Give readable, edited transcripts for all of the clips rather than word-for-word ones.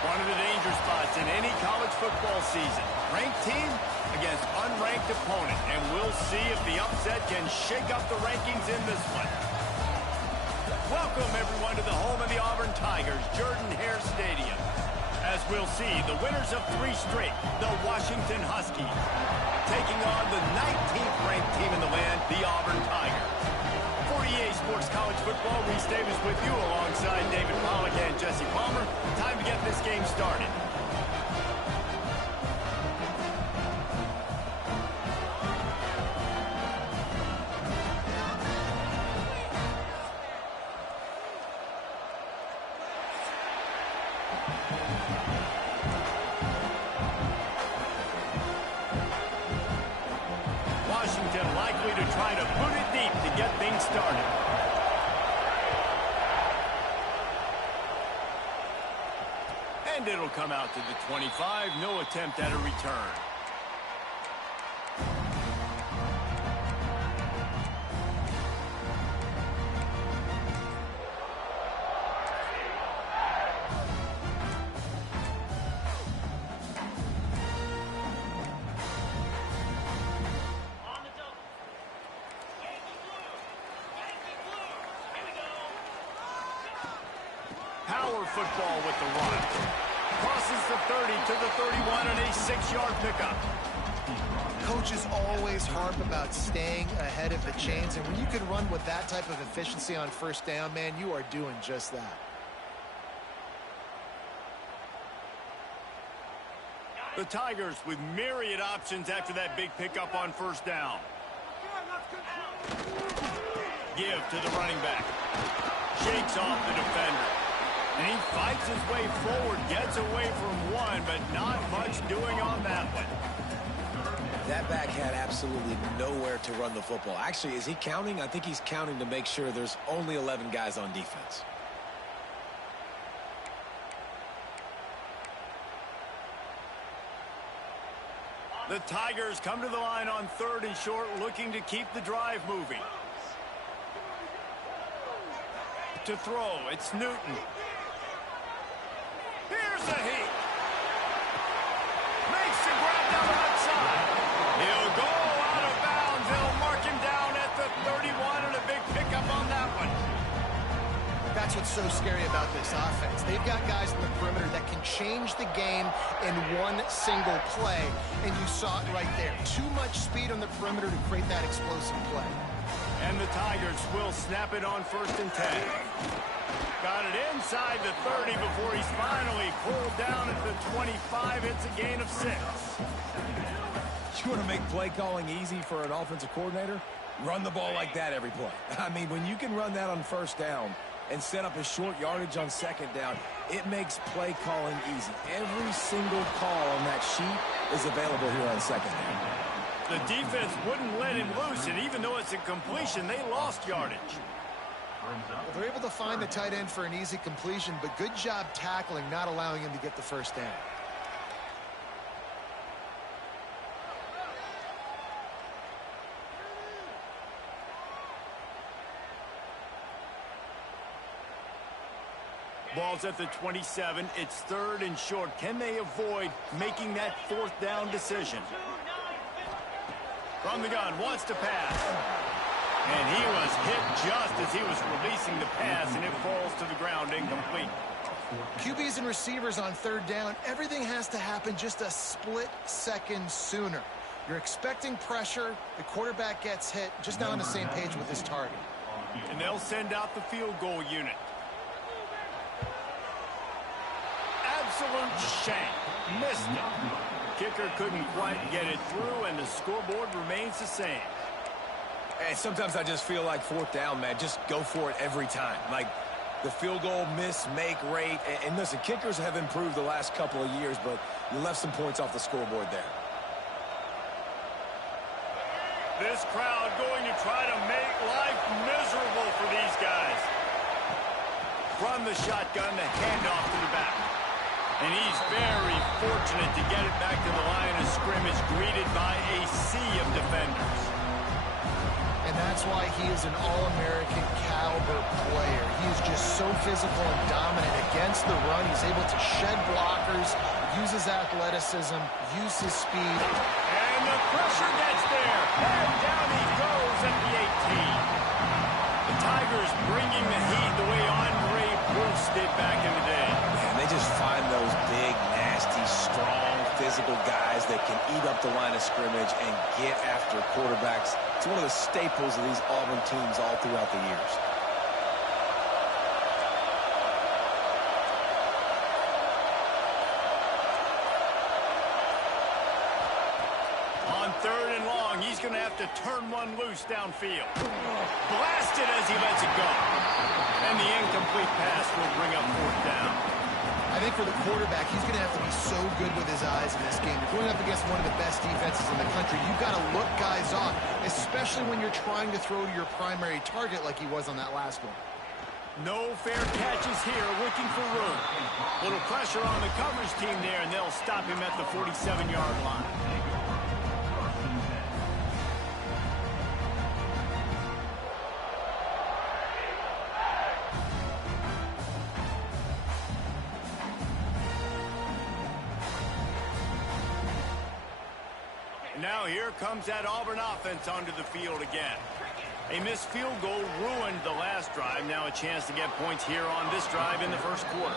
One of the danger spots in any college football season. Ranked team against unranked opponent. And we'll see if the upset can shake up the rankings in this one. Welcome, everyone, to the home of the Auburn Tigers, Jordan-Hare Stadium. As we'll see, the winners of 3 straight, the Washington Huskies, taking on the 19th ranked team in the land, the Auburn Tigers. For EA Sports College Football, Reese Davis with you alongside David Pollack and Jesse Palmer. Time to get this game started. Washington likely to try to boot it deep to get things started. And it'll come out to the 25. No attempt at a return. Power football with the run. Crosses the 30 to the 31 and a 6-yard pickup. Coaches always harp about staying ahead of the chains, and when you can run with that type of efficiency on first down, man, you are doing just that. The Tigers with myriad options after that big pickup on first down. Give to the running back. Shakes off the defender. And he fights his way forward, gets away from one, but not much doing on that one. That back had absolutely nowhere to run the football. Actually, is he counting? I think he's counting to make sure there's only 11 guys on defense. The Tigers come to the line on 3rd and short, looking to keep the drive moving. To throw, it's Newton. Here's a heat. Makes the grab down the outside. He'll go out of bounds. They'll mark him down at the 31 and a big pickup on that one. That's what's so scary about this offense. They've got guys in the perimeter that can change the game in one single play, and you saw it right there. Too much speed on the perimeter to create that explosive play. And the Tigers will snap it on 1st and 10. Got it inside the 30 before he's finally pulled down at the 25. It's a gain of 6. You want to make play calling easy for an offensive coordinator? Run the ball like that every play. I mean, when you can run that on first down and set up a short yardage on 2nd down, it makes play calling easy. Every single call on that sheet is available here on 2nd down. The defense wouldn't let him loose, and even though it's a completion, they lost yardage. Well, they're able to find the tight end for an easy completion, but good job tackling, not allowing him to get the first down. Ball's at the 27. It's 3rd and short. Can they avoid making that 4th down decision? From the gun, wants to pass. And he was hit just as he was releasing the pass, and it falls to the ground incomplete. QBs and receivers on 3rd down, everything has to happen just a split second sooner. You're expecting pressure, the quarterback gets hit, just not on the same page with his target. And they'll send out the field goal unit. Absolute shank. Missed it. Kicker couldn't quite get it through, and the scoreboard remains the same. Hey, sometimes I just feel like 4th down, man. Just go for it every time. Like the field goal miss-make rate. And listen, kickers have improved the last couple of years, but you left some points off the scoreboard there. This crowd going to try to make life miserable for these guys. From the shotgun, the handoff to the back. And he's very fortunate to get it back to the line of scrimmage, greeted by a sea of defenders. And that's why he is an All-American caliber player. He is just so physical and dominant against the run. He's able to shed blocks numbers, use his athleticism, use his speed. And the pressure gets there. And down he goes at the 18. The Tigers bringing the heat the way Andre Bruce did back in the day. Man, they just find those big, nasty, strong, physical guys that can eat up the line of scrimmage and get after quarterbacks. It's one of the staples of these Auburn teams all throughout the years. On 3rd and long, he's going to have to turn one loose downfield. Blasted as he lets it go. And the incomplete pass will bring up 4th down. I think for the quarterback, he's going to have to be so good with his eyes in this game. You're going up against one of the best defenses in the country. You've got to look guys off, especially when you're trying to throw to your primary target like he was on that last one. No fair catches here, looking for room. Little pressure on the coverage team there, and they'll stop him at the 47-yard line. Now here comes that Auburn offense onto the field again. A missed field goal ruined the last drive. Now a chance to get points here on this drive in the first quarter.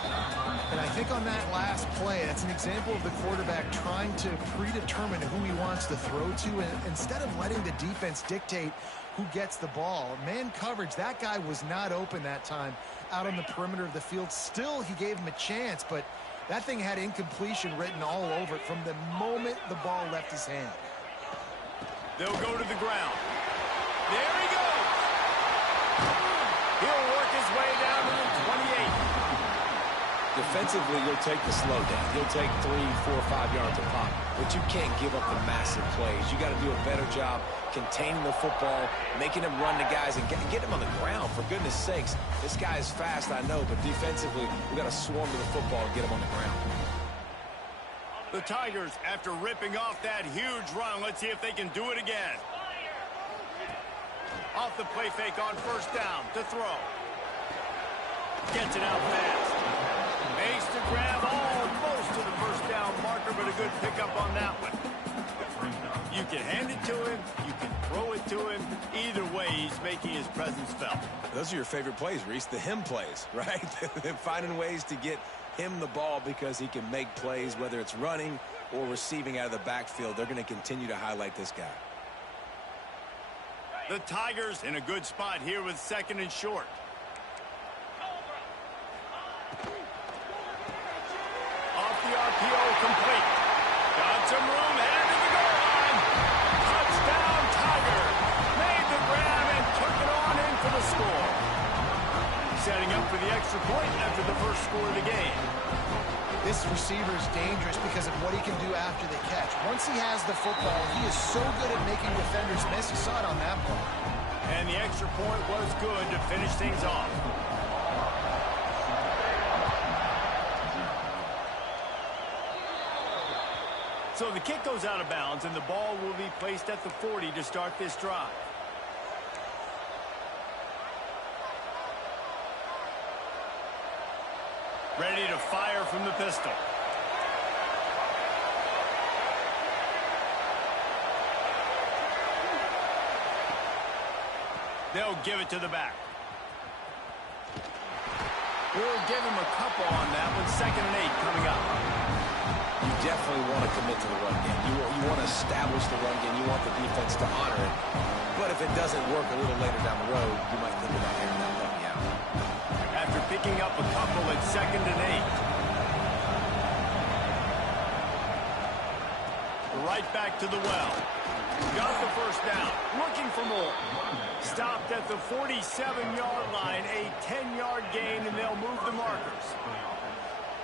And I think on that last play, that's an example of the quarterback trying to predetermine who he wants to throw to, and instead of letting the defense dictate who gets the ball. Man coverage, that guy was not open that time out on the perimeter of the field. Still, he gave him a chance, but that thing had incompletion written all over it from the moment the ball left his hand. They'll go to the ground. There he goes. He'll work his way down to the 28. Defensively, you'll take the slow down. You'll take 3, 4, 5 yards a pop, but you can't give up the massive plays. You got to do a better job containing the football, making him run to guys, and get him on the ground. For goodness sakes, this guy is fast, I know, but defensively, we got to swarm to the football and get him on the ground. The Tigers, after ripping off that huge run, let's see if they can do it again. Off the play fake on 1st down to throw. Gets it out fast. Makes the grab almost to the 1st down marker, but a good pickup on that one. You can hand it to him. You can throw it to him. Either way, he's making his presence felt. Those are your favorite plays, Reese, the him plays, right? Finding ways to get him the ball because he can make plays, whether it's running or receiving out of the backfield. They're going to continue to highlight this guy. The Tigers in a good spot here with 2nd and short. Off the RPO, complete. Got some room, headed to the goal line. Touchdown, Tiger. Made the grab and took it on in for the score. Setting up for the extra point after the first score of the game. This receiver is dangerous because of what he can do after the catch. Once he has the football, he is so good at making defenders miss. You saw it on that play. And the extra point was good to finish things off. So the kick goes out of bounds, and the ball will be placed at the 40 to start this drive. Ready to fire from the pistol. They'll give it to the back. We'll give him a couple on that one. 2nd and 8 coming up. You definitely want to commit to the run game. You want to establish the run game. You want the defense to honor it. But if it doesn't work a little later down the road, you might think about airing that puppy out. After picking up a couple at 2nd and 8. Right back to the well. Got the 1st down. Looking for more. Stopped at the 47-yard line. A 10-yard gain, and they'll move the markers.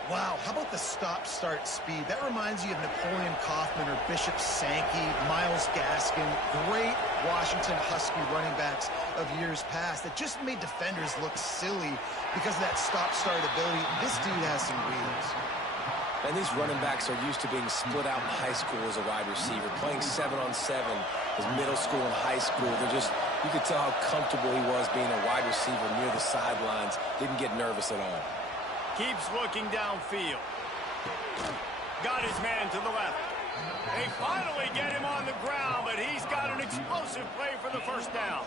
Wow, how about the stop-start speed? That reminds you of Napoleon Kaufman or Bishop Sankey, Myles Gaskin, great Washington Husky running backs of years past that just made defenders look silly because of that stop-start ability. This dude has some wheels. And these running backs are used to being split out in high school as a wide receiver, playing 7-on-7 as middle school and high school. They're just, you could tell how comfortable he was being a wide receiver near the sidelines. Didn't get nervous at all. Keeps looking downfield. Got his man to the left. They finally get him on the ground, but he's got an explosive play for the first down.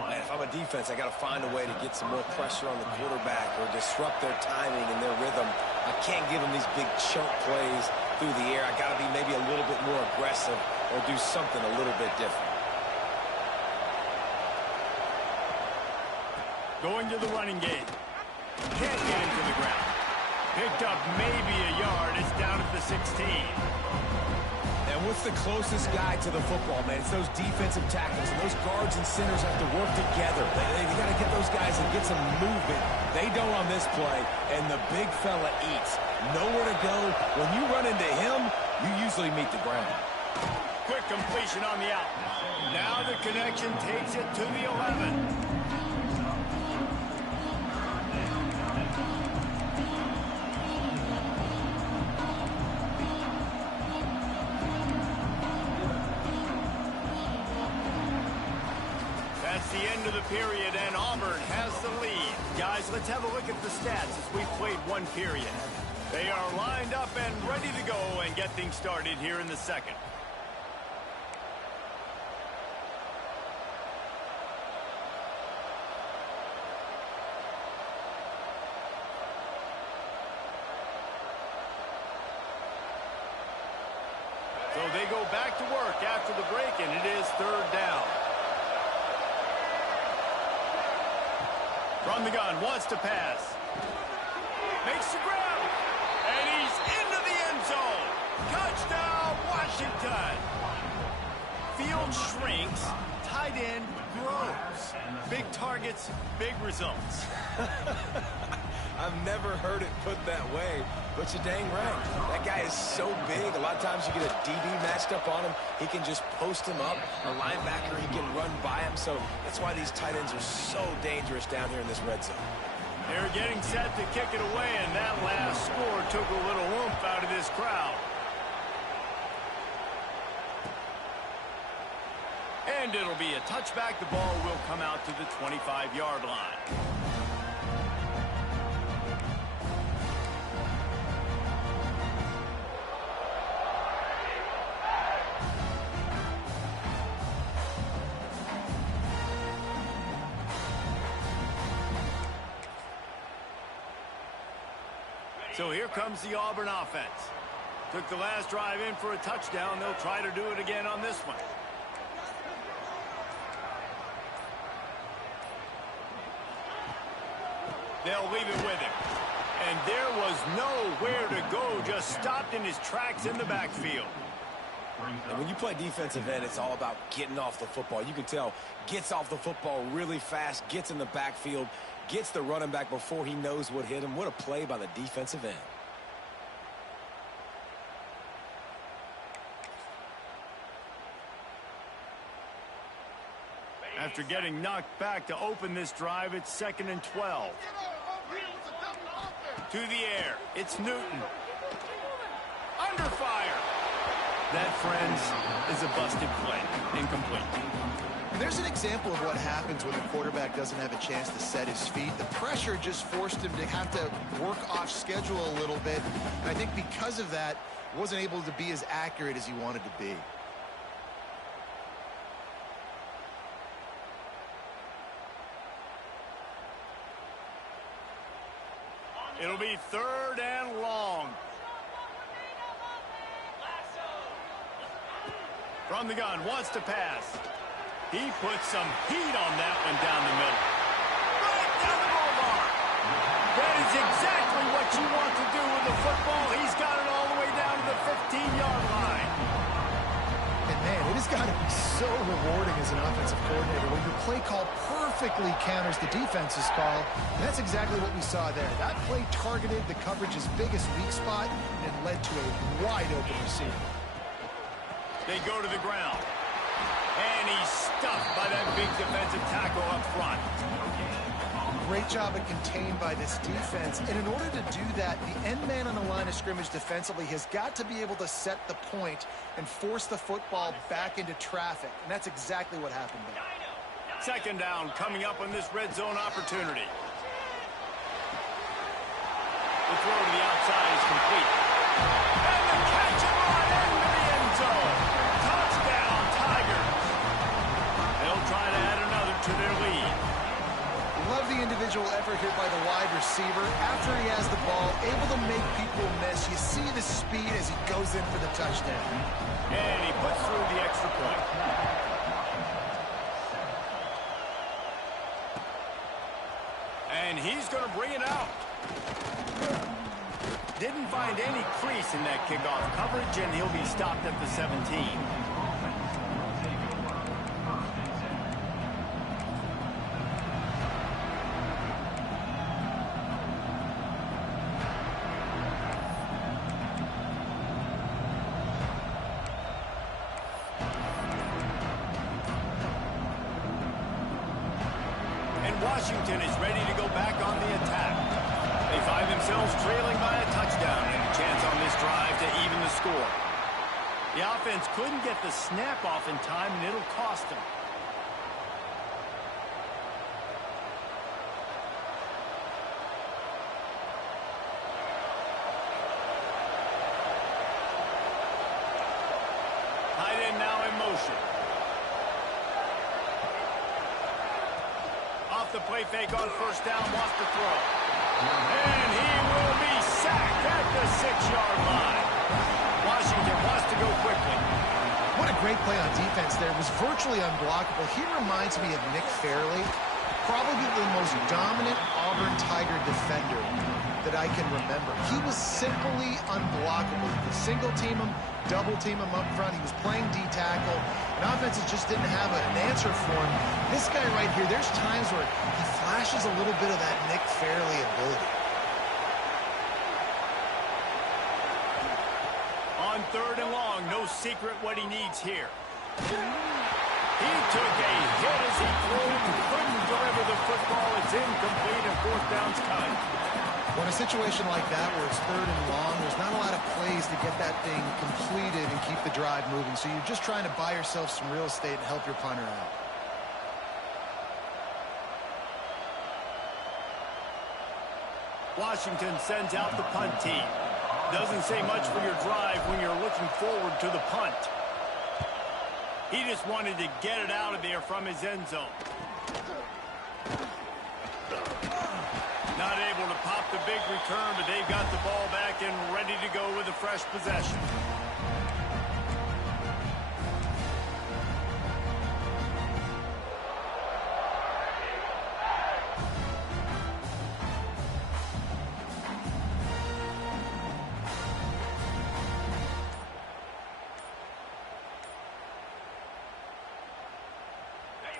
Man, if I'm a defense, I got to find a way to get some more pressure on the quarterback or disrupt their timing and their rhythm. I can't give them these big chunk plays through the air. I got to be maybe a little bit more aggressive or do something a little bit different. Going to the running game. Can't get him to the ground. Picked up maybe a yard. It's down at the 16. And what's the closest guy to the football, man? It's those defensive tackles, and those guards and centers have to work together. They got to get those guys and get some movement. They don't on this play, and the big fella eats. Nowhere to go. When you run into him, you usually meet the ground. Quick completion on the out. Now the connection takes it to the 11. That's the end of the period, and Auburn has the lead. Guys, let's have a look at the stats as we've played one period. They are lined up and ready to go and get things started here in the second. So they go back to work after the break, and it is third down. From the gun, wants to pass. Makes the grab. And he's into the end zone. Touchdown, Washington. Field shrinks. Tight end grows. Big targets, big results. I've never heard it put that way, but you're dang right. That guy is so big. A lot of times you get a DB matched up on him. He can just post him up. A linebacker, he can run by him. So that's why these tight ends are so dangerous down here in this red zone. They're getting set to kick it away, and that last score took a little oomph out of this crowd. And it'll be a touchback. The ball will come out to the 25-yard line. So here comes the Auburn offense. Took the last drive in for a touchdown. They'll try to do it again on this one. They'll leave it with him. And there was nowhere to go, just stopped in his tracks in the backfield. And when you play defensive end, it's all about getting off the football. You can tell, gets off the football really fast, gets in the backfield, gets the running back before he knows what hit him. What a play by the defensive end. After getting knocked back to open this drive, it's 2nd and 12. To the air, it's Newton. Under fire. That, friends, is a busted play. Incomplete. And there's an example of what happens when the quarterback doesn't have a chance to set his feet. The pressure just forced him to have to work off schedule a little bit. And I think because of that, he wasn't able to be as accurate as he wanted to be. It'll be 3rd and long. From the gun, wants to pass. He puts some heat on that one down the middle. Right down the boulevard. That is exactly what you want to do with the football. He's got it all the way down to the 15-yard line. And man, it has got to be so rewarding as an offensive coordinator when your play call perfectly counters the defense's call. And that's exactly what we saw there. That play targeted the coverage's biggest weak spot and it led to a wide-open receiver. They go to the ground. And he's stuffed by that big defensive tackle up front. Great job of contained by this defense. And in order to do that, the end man on the line of scrimmage defensively has got to be able to set the point and force the football back into traffic. And that's exactly what happened there. 2nd down coming up on this red zone opportunity. The throw to the outside is complete. receiver, after he has the ball, able to make people miss. You see the speed as he goes in for the touchdown. And he puts through the extra point. And he's going to bring it out. Didn't find any crease in that kickoff coverage, and he'll be stopped at the 17. Washington is ready to go back on the attack. They find themselves trailing by a touchdown and a chance on this drive to even the score. The offense couldn't get the snap off in time, and it'll cost them. Tight end now in motion. Off the play fake on first down, wants to throw. And he will be sacked at the 6-yard line. Washington wants to go quickly. What a great play on defense there. It was virtually unblockable. He reminds me of Nick Fairley, probably the most dominant Auburn Tiger defender that I can remember. He was simply unblockable. You could single team him, double team him up front. He was playing D-tackle, and offenses just didn't have an answer for him. This guy right here, there's times where he flashes a little bit of that Nick Fairley ability. On 3rd and long, no secret what he needs here. He took a hit as he threw it and couldn't deliver the football. It's incomplete and 4th down's coming. Well, in a situation like that where it's 3rd and long, there's not a lot of plays to get that thing completed and keep the drive moving. So you're just trying to buy yourself some real estate and help your punter out. Washington sends out the punt team. Doesn't say much for your drive when you're looking forward to the punt. He just wanted to get it out of there from his end zone. Not able to pop the big return, but they've got the ball back and ready to go with a fresh possession.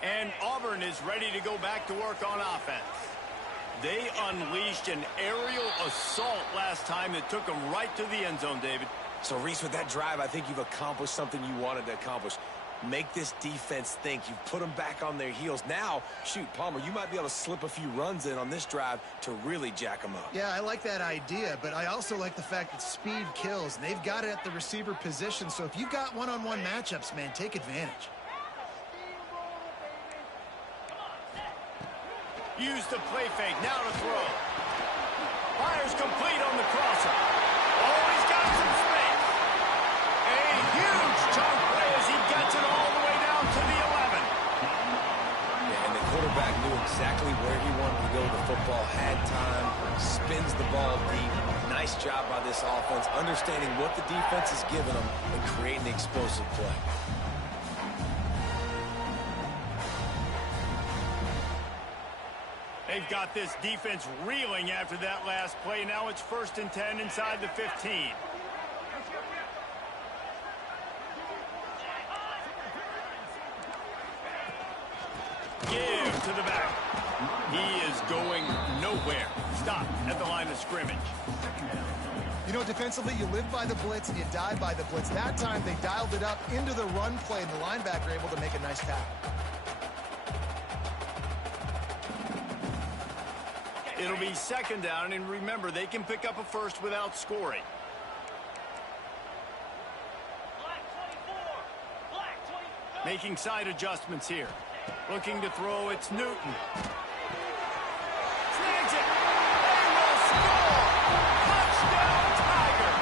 And Auburn is ready to go back to work on offense. They unleashed an aerial assault last time that took them right to the end zone, David. So, Reese, with that drive, I think you've accomplished something you wanted to accomplish. Make this defense think. You've put them back on their heels. Now, shoot, Palmer, you might be able to slip a few runs in on this drive to really jack them up. Yeah, I like that idea, but I also like the fact that speed kills. They've got it at the receiver position, so if you've got one-on-one matchups, man, take advantage. Use the play fake, now to throw. Fires complete on the crosser. Oh, he's got some space. A huge chunk play as he gets it all the way down to the 11. Yeah, and the quarterback knew exactly where he wanted to go with the football, had time, spins the ball deep. Nice job by this offense, understanding what the defense is giving them and creating the explosive play. They've got this defense reeling after that last play. Now it's 1st and 10 inside the 15. Give to the back. He is going nowhere. Stop at the line of scrimmage. You know, defensively, you live by the blitz and you die by the blitz. That time, they dialed it up into the run play, and the linebacker able to make a nice tackle. It'll be 2nd down, and remember, they can pick up a first without scoring. Making side adjustments here. Looking to throw, it's Newton. Snags it! They will score! Touchdown, Tiger!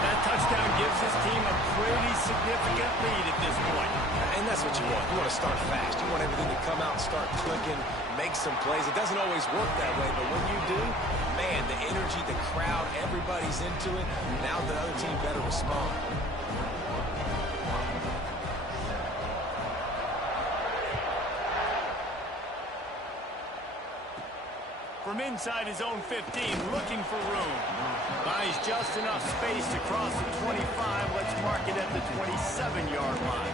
That touchdown gives his team a pretty significant lead at this point. And that's what you want. You want to start fast. You want everything to come out and start clicking. make some plays. It doesn't always work that way, but when you do, man, the energy, the crowd, everybody's into it. Now the other team better respond. From inside his own 15, looking for room. Buys just enough space to cross the 25. Let's mark it at the 27-yard line.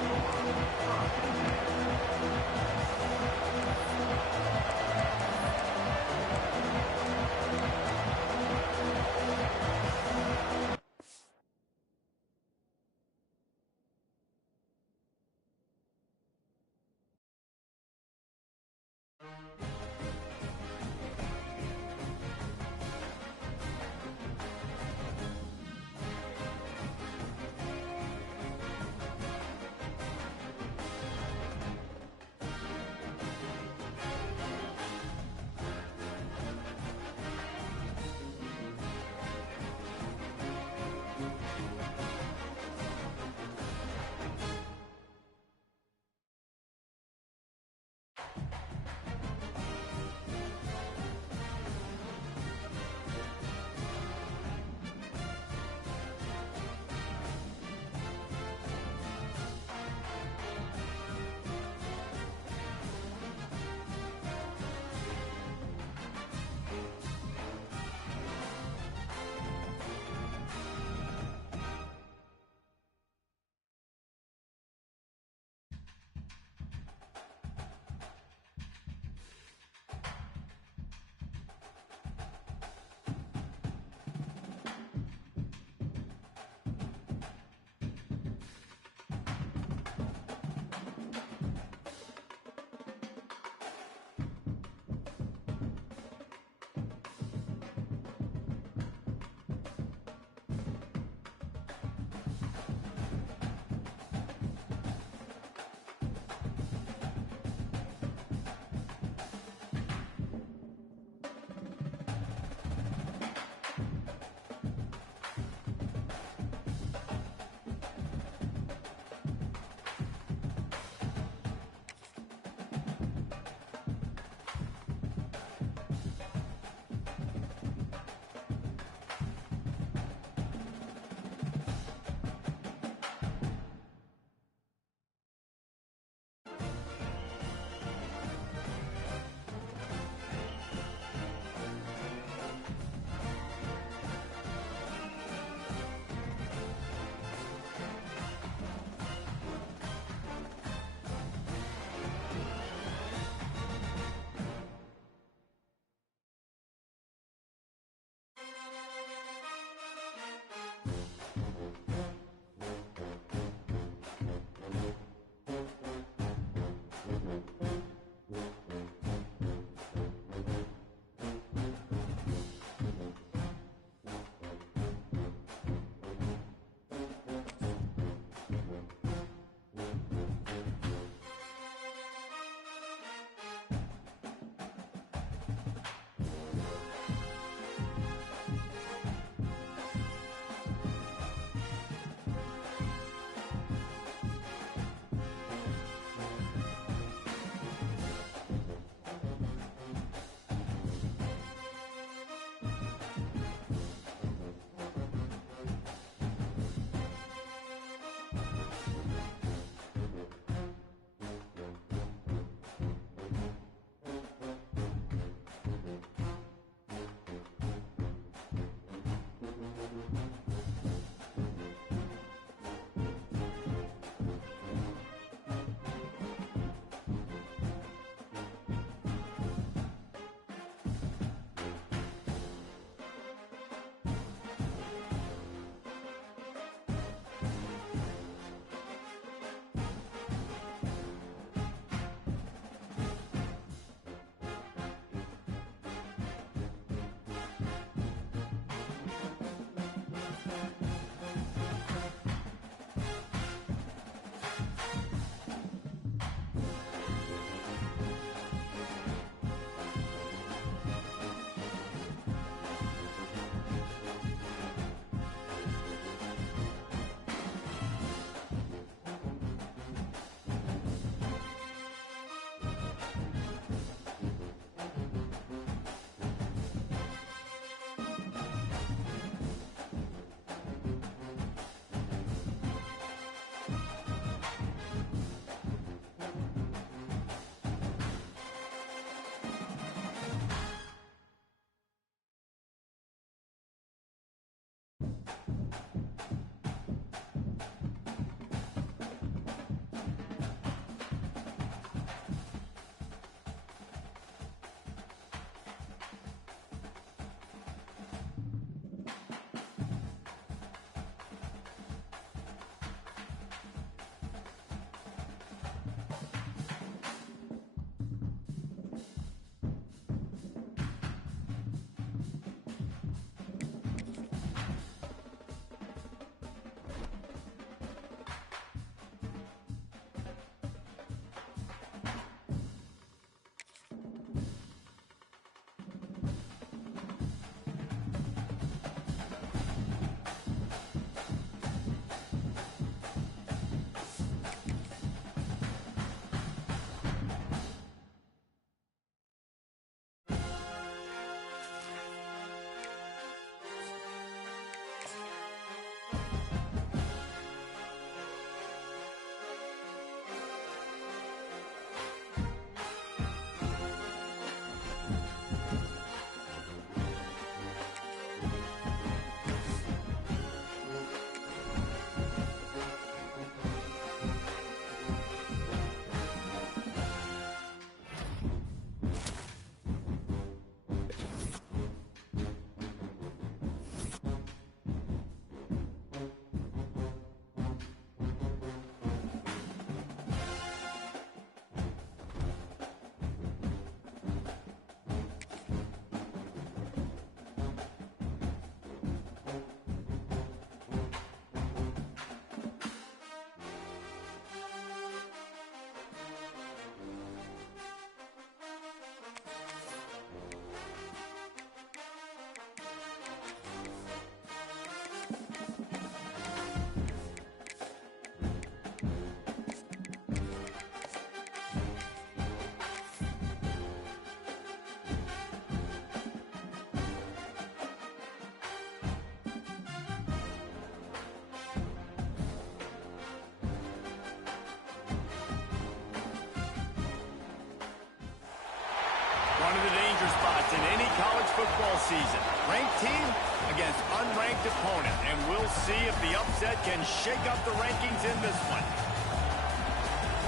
spots in any college football season. Ranked team against unranked opponent. And we'll see if the upset can shake up the rankings in this one.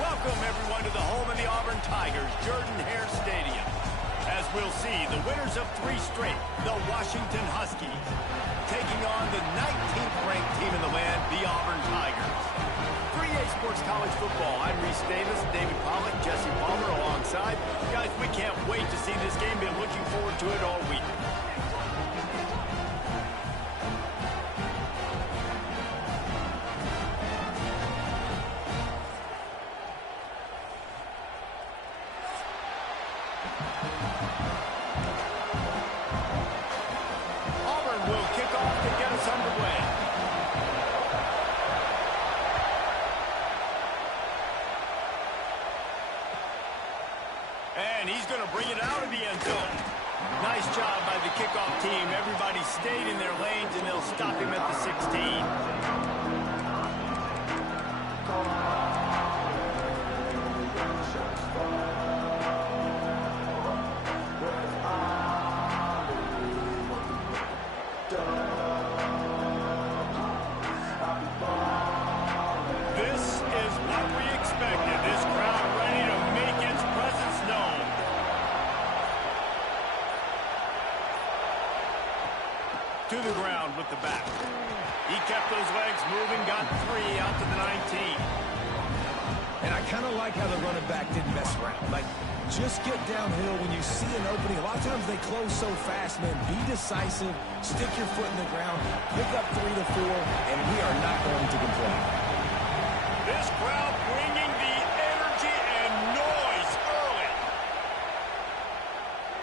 Welcome, everyone, to the home of the Auburn Tigers, Jordan-Hare Stadium. As we'll see, the winners of 3 straight, the Washington Huskies, taking on the 19th ranked team in the land, the Auburn Tigers. 3A Sports College Football. I'm Reese Davis, David Pollack, Jesse Palmer alongside. Guys, we can't wait to see this game. Been looking forward to it all week. Auburn will kick off to get us underway. And he's going to bring it out of the end zone. Nice job by the kickoff team. Everybody stayed in their lanes, and they'll stop him at the 16. This is what we expected. This crowd ready to make its presence known. To the ground with the back. He kept those legs moving, got 3 out to the 19. And I kind of like how the running back didn't mess around. Like, just get downhill when you see an opening. A lot of times they close so fast, man. Be decisive, stick your foot in the ground, pick up 3 to 4, and we are not going to complain. This crowd bringing the energy and noise early.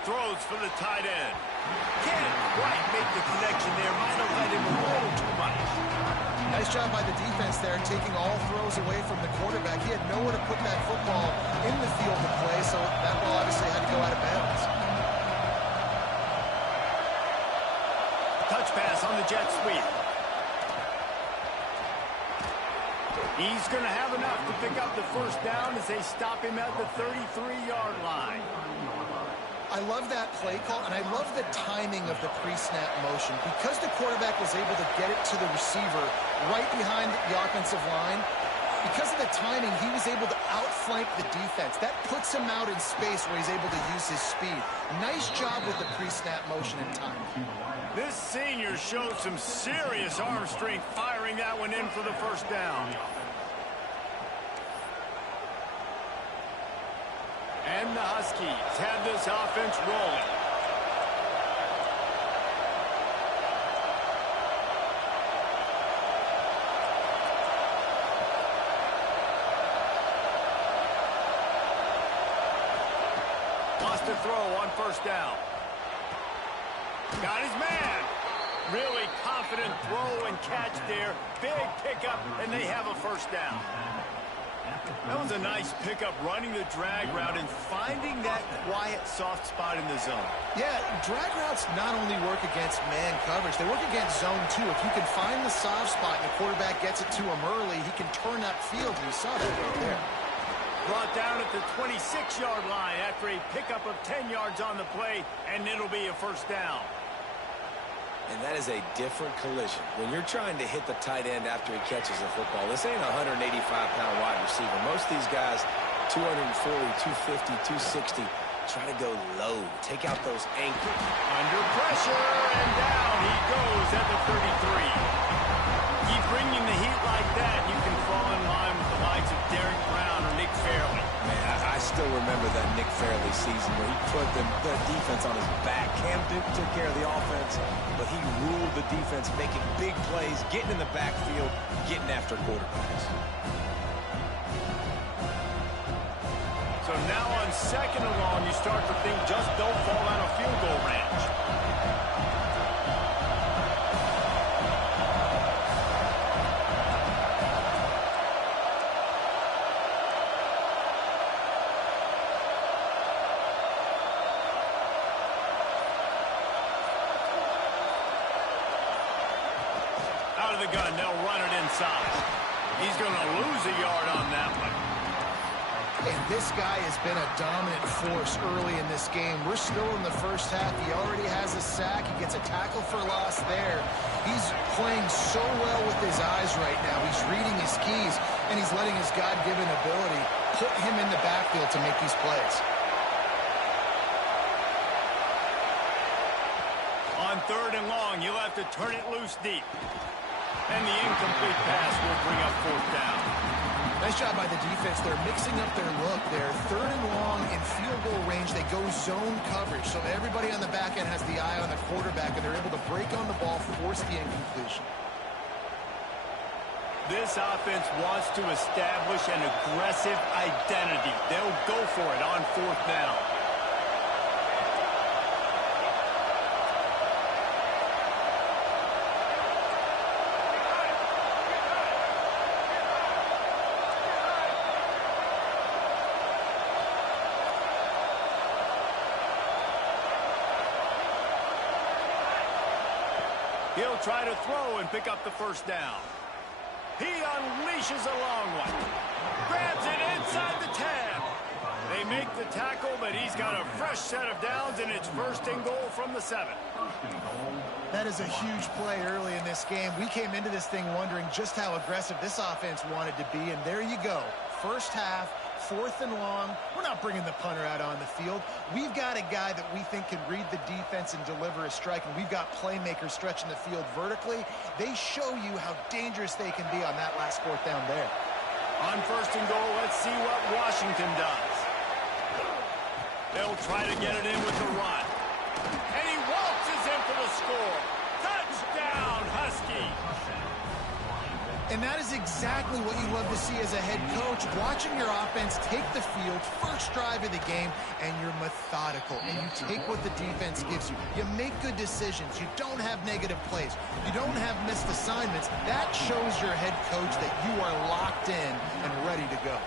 Throws for the tight end. Can't quite make the connection there. Might have led him a little too much. Nice job by the defense there, taking all throws away from the quarterback. He had nowhere to put that football in the field to play, so that ball obviously had to go out of bounds. Touch pass on the jet sweep. He's going to have enough to pick up the first down as they stop him at the 33-yard line. I love that play call, and I love the timing of the pre-snap motion. Because the quarterback was able to get it to the receiver right behind the offensive line, because of the timing, he was able to outflank the defense. That puts him out in space where he's able to use his speed. Nice job with the pre-snap motion and timing. This senior showed some serious arm strength firing that one in for the first down. And the Huskies have this offense rolling. Lost a throw on first down. Got his man. Really confident throw and catch there. Big pickup, and they have a first down. That was a nice pickup, running the drag route and finding that quiet, soft spot in the zone. Yeah, drag routes not only work against man coverage, they work against zone too. If you can find the soft spot and the quarterback gets it to him early, he can turn that field. You saw that right there. Brought down at the 26-yard line after a pickup of 10 yards on the play, and it'll be a first down. And that is a different collision. When you're trying to hit the tight end after he catches the football, this ain't a 185-pound wide receiver. Most of these guys, 240, 250, 260, try to go low, take out those ankles. Under pressure, and down he goes at the 33. Keep bringing the heat like that, you can fall in line with the likes of Derek Brown or Nick Fairley. Man, I still remember that Nick Fairley season where he put the defense on his back. Cam Duke took care of the offense, but he ruled the defense, making big plays, getting in the backfield, getting after quarterbacks. So now on second and long, you start to think just don't fall out of field goal range. Out of the gun, they'll run it inside. He's going to lose a yard on that one. And this guy has been a dominant force early in this game. We're still in the first half. He already has a sack. He gets a tackle for loss there. He's playing so well with his eyes right now. He's reading his keys, and he's letting his God-given ability put him in the backfield to make these plays. On 3rd and long, he'll have to turn it loose deep. And the incomplete pass will bring up 4th down. Nice job by the defense. They're mixing up their look there. 3rd and long in field goal range. They go zone coverage. So everybody on the back end has the eye on the quarterback, and they're able to break on the ball, force the incompletion. This offense wants to establish an aggressive identity. They'll go for it on 4th down. He'll try to throw and pick up the 1st down. He unleashes a long one. Grabs it inside the 10. They make the tackle, but he's got a fresh set of downs, and it's 1st and goal from the 7. That is a huge play early in this game. We came into this thing wondering just how aggressive this offense wanted to be, and there you go. First half, 4th and long. We're not bringing the punter out on the field. We've got a guy that we think can read the defense and deliver a strike, and we've got playmakers stretching the field vertically. They show you how dangerous they can be on that last 4th down there. On 1st and goal, let's see what Washington does. They'll try to get it in with the run. And he waltzes in for the score. Touchdown, Huskies! And that is exactly what you love to see as a head coach, watching your offense take the field, first drive of the game, and you're methodical, and you take what the defense gives you. You make good decisions. You don't have negative plays. You don't have missed assignments. That shows your head coach that you are locked in and ready to go.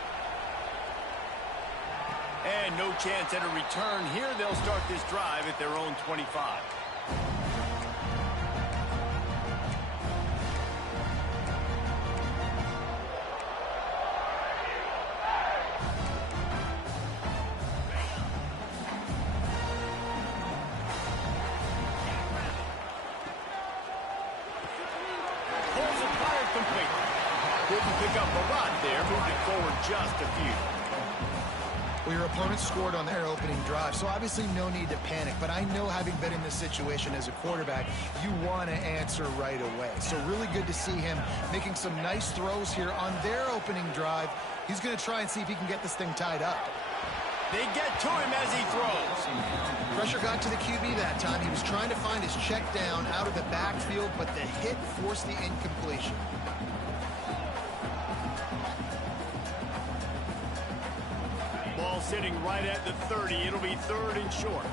And no chance at a return here. They'll start this drive at their own 25. Couldn't pick up a lot there, moving forward just a few. Well, your opponent scored on their opening drive, so obviously no need to panic. But I know, having been in this situation as a quarterback, you want to answer right away. So really good to see him making some nice throws here on their opening drive. He's going to try and see if he can get this thing tied up. They get to him as he throws. Pressure got to the QB that time. He was trying to find his check down out of the backfield, but the hit forced the incompletion. Ball sitting right at the 30. It'll be 3rd and short.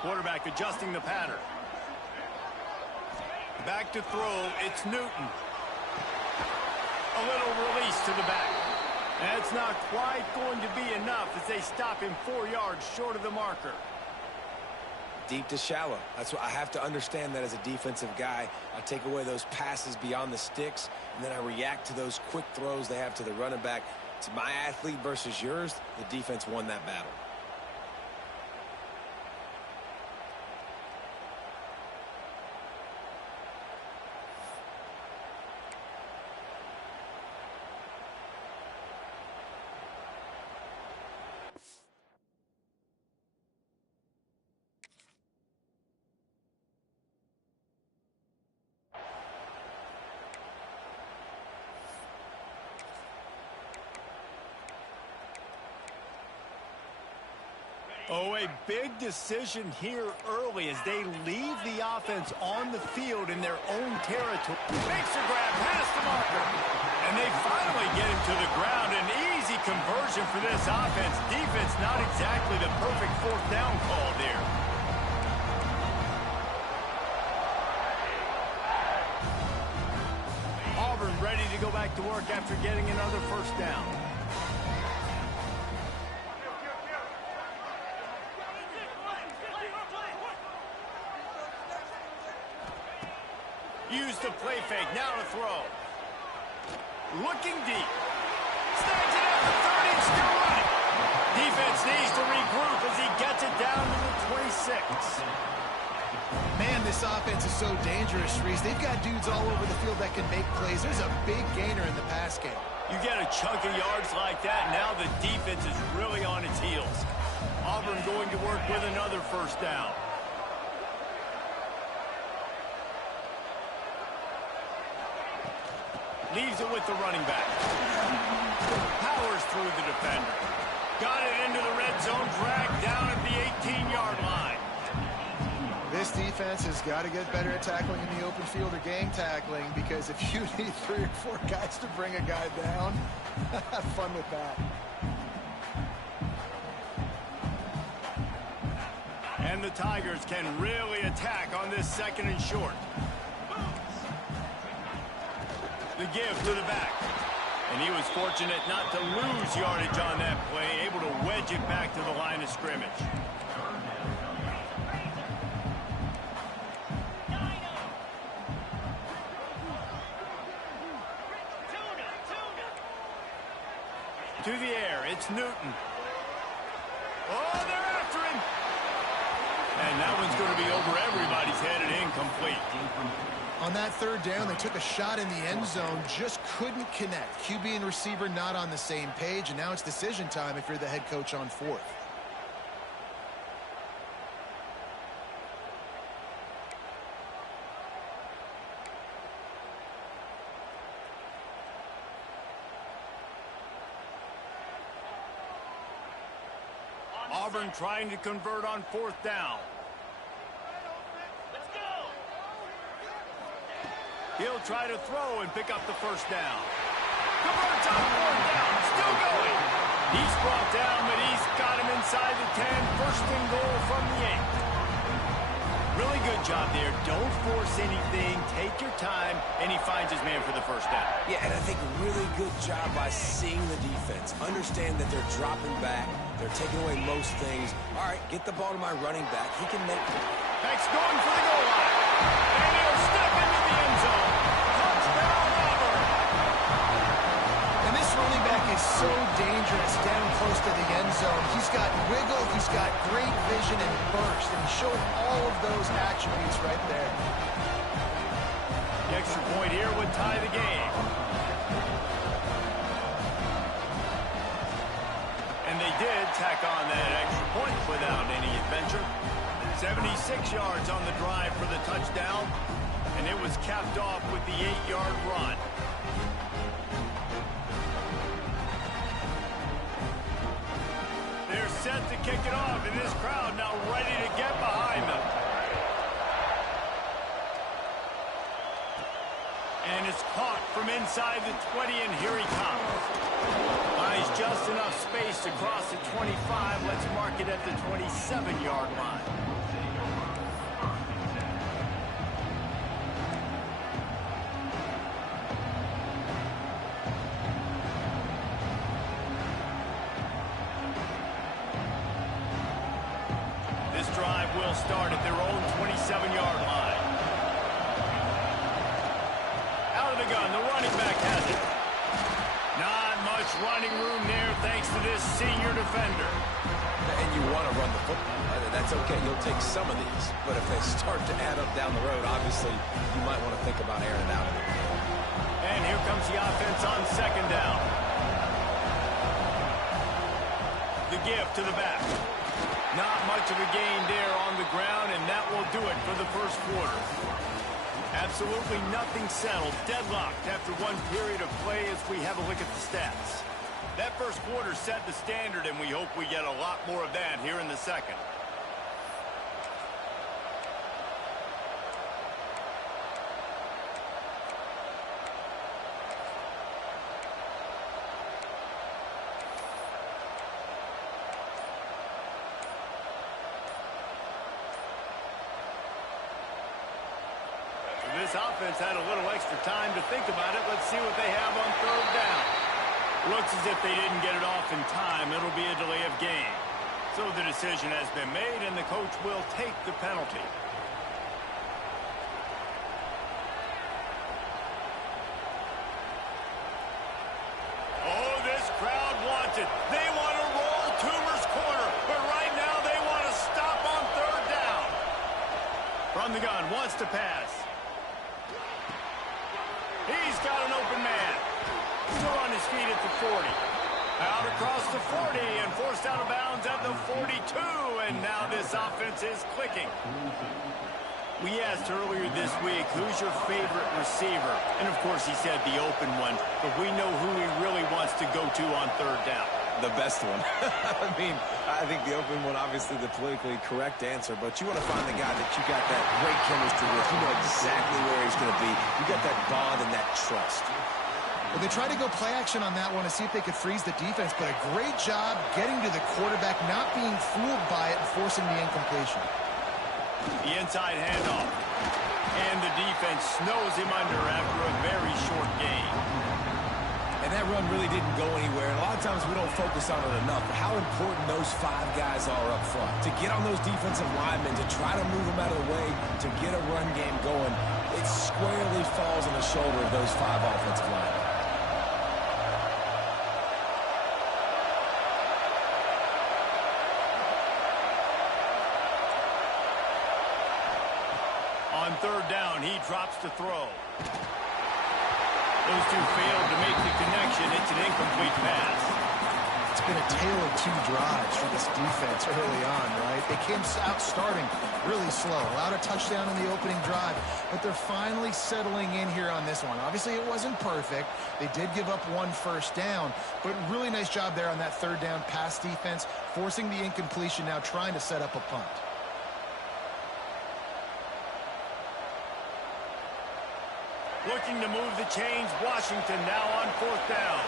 Quarterback adjusting the pattern. Back to throw. It's Newton. A little release to the back. That's not quite going to be enough as they stop him 4 yards short of the marker. Deep to shallow. That's what I have to understand, that as a defensive guy, I take away those passes beyond the sticks, and then I react to those quick throws they have to the running back. It's my athlete versus yours. The defense won that battle. Oh, a big decision here early as they leave the offense on the field in their own territory. Makes a grab past the marker. And they finally get him to the ground. An easy conversion for this offense. Defense not exactly the perfect 4th down call there. Auburn ready to go back to work after getting another 1st down. the play fake. Now to throw. Looking deep. Snags it at the 30, still running. Defense needs to regroup as he gets it down to the 26. Man, this offense is so dangerous, Reese. They've got dudes all over the field that can make plays. There's a big gainer in the pass game. You get a chunk of yards like that, now the defense is really on its heels. Auburn going to work with another first down. Leaves it with the running back. Powers through the defender. Got it into the red zone, dragged down at the 18-yard line. This defense has got to get better at tackling in the open field or gang tackling, because if you need 3 or 4 guys to bring a guy down, have fun with that. And the Tigers can really attack on this 2nd and short. The give to the back. And he was fortunate not to lose yardage on that play, able to wedge it back to the line of scrimmage. To the air, it's Newton. Oh, they're after him. And that one's going to be over everybody's head and incomplete. On that 3rd down, they took a shot in the end zone, just couldn't connect. QB and receiver not on the same page, and now it's decision time if you're the head coach on 4th. Auburn trying to convert on 4th down. He'll try to throw and pick up the first down. Converts on 4th down. Still going. He's brought down, but he's got him inside the 10. 1st and goal from the 8. Really good job there. Don't force anything. Take your time. And he finds his man for the first down. Yeah, and I think really good job by seeing the defense. Understand that they're dropping back. They're taking away most things. All right, get the ball to my running back. He can make it. Beck's going for the goal line. And he'll step into the end zone. Touchdown, Auburn. And this running back is so dangerous down close to the end zone. He's got wiggle, he's got great vision and burst, and he showed all of those attributes right there. The extra point here would tie the game. And they did tack on that extra point without any adventure. 76 yards on the drive for the touchdown, and it was capped off with the 8-yard run. They're set to kick it off, and this crowd now ready to get behind them. And it's caught from inside the 20, and here he comes. Buys just enough space to cross the 25. Let's mark it at the 27-yard line. This drive will start at their own 27-yard line. Out of the gun, the running back has it. Not much running room there thanks to this senior defender. And you want to run the football. That's okay. You'll take some of these. But if they start to add up down the road, obviously, you might want to think about airing it out. And here comes the offense on 2nd down. The give to the back. Not much of a gain there on the ground, and that will do it for the first quarter. Absolutely nothing settled. Deadlocked after one period of play as we have a look at the stats. That first quarter set the standard, and we hope we get a lot more of that here in the second. This offense had a little extra time to think about it. Let's see what they have on 3rd down. Looks as if they didn't get it off in time. It'll be a delay of game. So the decision has been made, and the coach will take the penalty. to pass. He's got an open man. Still on his feet at the 40. Out across the 40 and forced out of bounds at the 42. And now this offense is clicking. We asked earlier this week, who's your favorite receiver? And, of course, he said the open one. But we know who he really wants to go to on third down. The best one. I mean, I think the open one, obviously the politically correct answer, but you want to find the guy that you got that great chemistry with. You know exactly where he's going to be. You got that bond and that trust. Well, they tried to go play action on that one to see if they could freeze the defense, but a great job getting to the quarterback, not being fooled by it and forcing the incompletion. The inside handoff. And the defense snows him under after a very short gain. And that run really didn't go anywhere. And a lot of times we don't focus on it enough. But how important those 5 guys are up front. To get on those defensive linemen, to try to move them out of the way, to get a run game going, it squarely falls on the shoulder of those 5 offensive linemen. On third down, he drops to throw. Those two failed to make the connection. It's an incomplete pass. It's been a tale of 2 drives for this defense early on, right? They came out starting really slow, allowed a touchdown in the opening drive, but they're finally settling in here on this one. Obviously, it wasn't perfect. They did give up 1 first down, but really nice job there on that third down pass defense, forcing the incompletion, now trying to set up a punt. Looking to move the chains. Washington now on fourth down.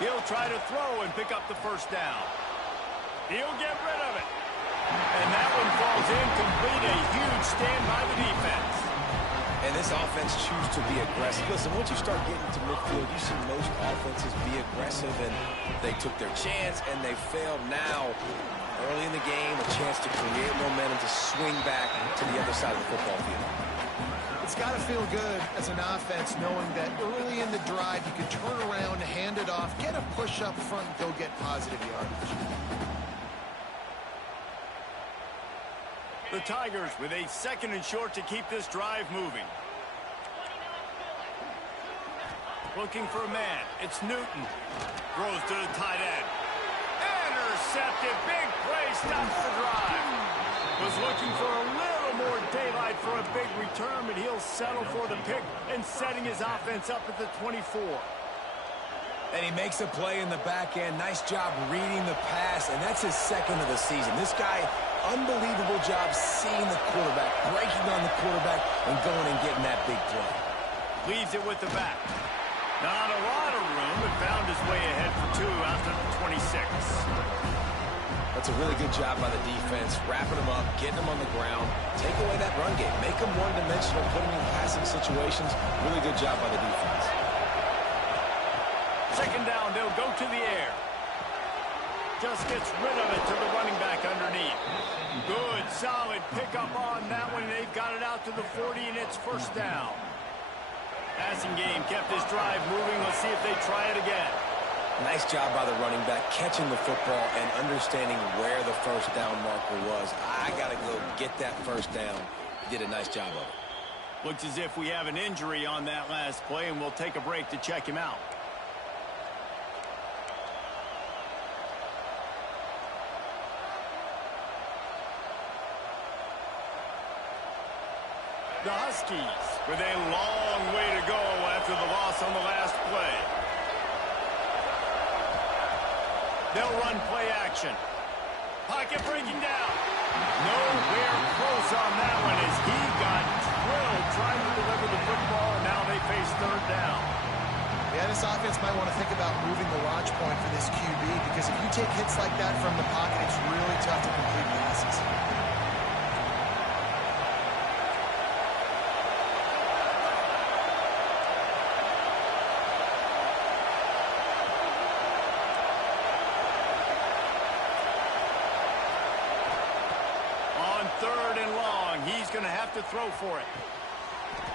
He'll try to throw and pick up the first down. He'll get rid of it. And that one falls incomplete. A huge stand by the defense. And this offense chooses to be aggressive. Listen, once you start getting to midfield, you see most offenses be aggressive, and they took their chance, and they failed. Now, early in the game, a chance to create momentum to swing back to the other side of the football field. It's got to feel good as an offense knowing that early in the drive you can turn around, hand it off, get a push up front, and go get positive yardage. The Tigers with a 2nd and short to keep this drive moving. Looking for a man. It's Newton. Throws to the tight end. Intercepted. Big play. Stops the drive. Was looking for a little more daylight for a big return, but he'll settle for the pick and setting his offense up at the 24. And he makes a play in the back end. Nice job reading the pass, and that's his 2nd of the season. This guy, unbelievable job seeing the quarterback, breaking on the quarterback, and going and getting that big play. Leaves it with the back. Not a lot of room, but found his way ahead for 2 after the 26. That's a really good job by the defense, wrapping them up, getting them on the ground, take away that run game, make them one-dimensional, put them in passing situations. Really good job by the defense. 2nd down, they'll go to the air. Just gets rid of it to the running back underneath. Good, solid pickup on that one. They've got it out to the 40, and it's 1st down. Passing game kept this drive moving. Let's see if they try it again. Nice job by the running back, catching the football and understanding where the 1st down marker was. I got to go get that 1st down. Did a nice job of it. Looks as if we have an injury on that last play, and we'll take a break to check him out. The Huskies with a long way to go after the loss on the last play. They'll run play action. Pocket breaking down. Nowhere close on that one as he got drilled trying to deliver the football, and now they face 3rd down. Yeah, this offense might want to think about moving the launch point for this QB, because if you take hits like that from the pocket, it's really tough to complete passes. Going to have to throw for it.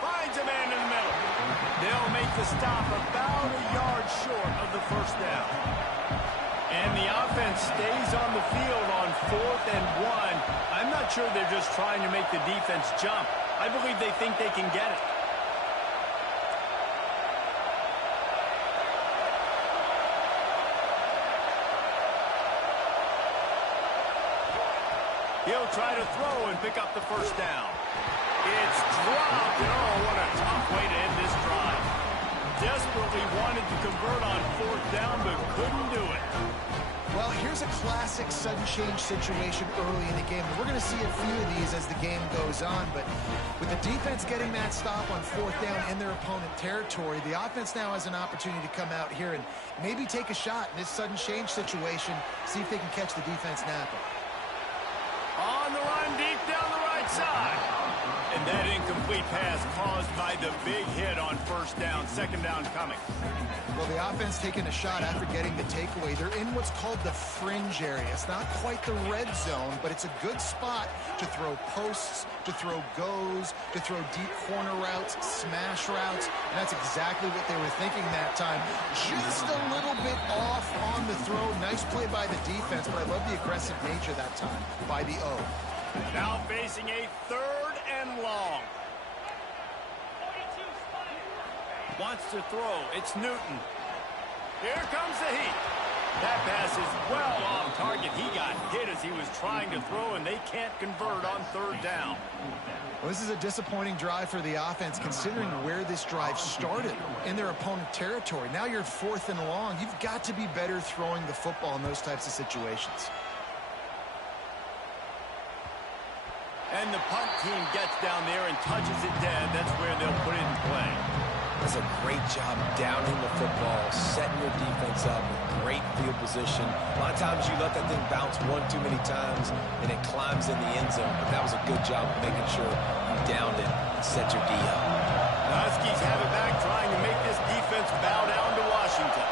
Finds a man in the middle. They'll make the stop about a yard short of the 1st down. And the offense offense stays on the field on 4th and 1, I'm not sure they're just trying to make the defense jump. I believe they think they can get it. He'll try to throw and pick up the first down. It's dropped, and oh, what a tough way to end this drive. Desperately wanted to convert on 4th down, but couldn't do it. Well, here's a classic sudden change situation early in the game. We're going to see a few of these as the game goes on, but with the defense getting that stop on 4th down in their opponent territory, the offense now has an opportunity to come out here and maybe take a shot in this sudden change situation, see if they can catch the defense napping. On the run, deep down the right side. And that incomplete pass caused by the big hit on 1st down, 2nd down coming. Well, the offense taking a shot after getting the takeaway. They're in what's called the fringe area. It's not quite the red zone, but it's a good spot to throw posts, to throw goes, to throw deep corner routes, smash routes, and that's exactly what they were thinking that time. Just a little bit off on the throw. Nice play by the defense, but I love the aggressive nature that time by the O. Now facing a 3rd and long. Wants to throw. It's Newton. Here comes the heat. That pass is well off target. He got hit as he was trying to throw, and they can't convert on 3rd down. Well, this is a disappointing drive for the offense, considering where this drive started in their opponent territory. Now you're 4th and long. You've got to be better throwing the football in those types of situations. And the punt team gets down there and touches it dead. That's where they'll put it in play. That's a great job downing the football, setting your defense up with great field position. A lot of times you let that thing bounce one too many times and it climbs in the end zone, but that was a good job of making sure you downed it and set your D up. The Huskies have it back, trying to make this defense bow down to Washington.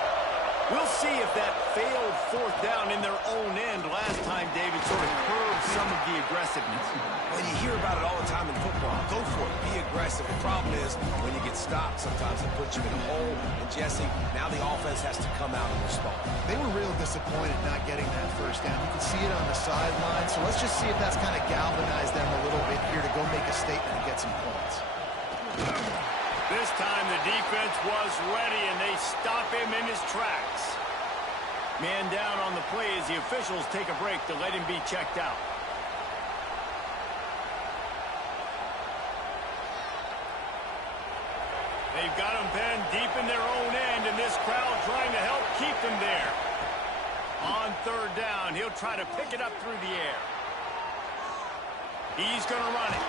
We'll see if that failed 4th down in their own end last time, David, sort of curbed some of the aggressiveness. Well, you hear about it all the time in football. Go for it. Be aggressive. The problem is when you get stopped, sometimes it puts you in a hole. And, Jesse, now the offense has to come out and respond. They were real disappointed not getting that 1st down. You can see it on the sideline. So let's just see if that's kind of galvanized them a little bit here to go make a statement and get some points. This time the defense was ready, and they stop him in his tracks. Man down on the play as the officials take a break to let him be checked out. They've got him pinned deep in their own end, and this crowd trying to help keep them there. On 3rd down, he'll try to pick it up through the air. He's going to run it.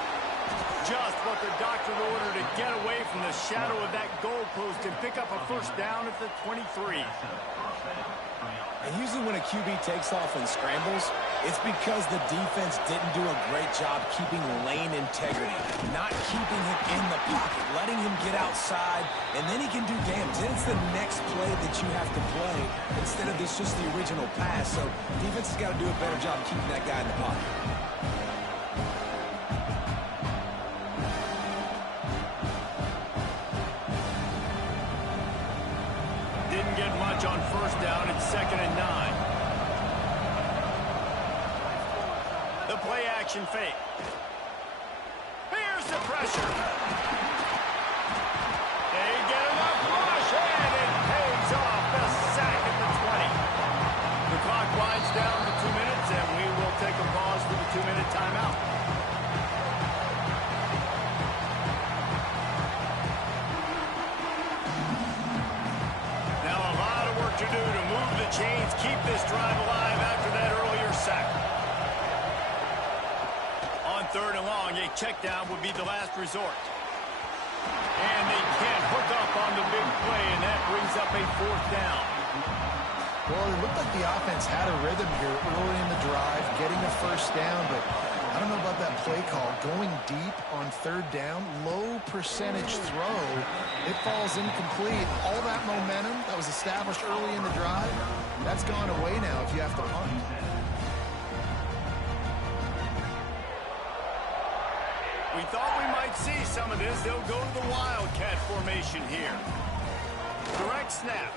Just what the doctor ordered to get away from the shadow of that goalpost and pick up a 1st down at the 23. And usually when a QB takes off and scrambles, it's because the defense didn't do a great job keeping lane integrity, not keeping him in the pocket, letting him get outside, and then he can do damage. Then it's the next play that you have to play instead of this just the original pass. So defense has got to do a better job keeping that guy in the pocket. Didn't get much on 1st down. It's 2nd and 9. The play action fake. Here's the pressure. They get enough rush, and it pays off. The sack at the 20. The clock winds down to 2 minutes, and we will take a pause for the 2-minute timeout. To do to move the chains, keep this drive alive after that earlier sack. On 3rd and long, a check down would be the last resort. And they can't hook up on the big play, and that brings up a 4th down. Well, it looked like the offense had a rhythm here early in the drive, getting a 1st down, but I don't know about that play call. Going deep on 3rd down, low percentage throw. It falls incomplete. All that momentum that was established early in the drive, that's gone away now if you have to punt. We thought we might see some of this. They'll go to the Wildcat formation here. Direct snap.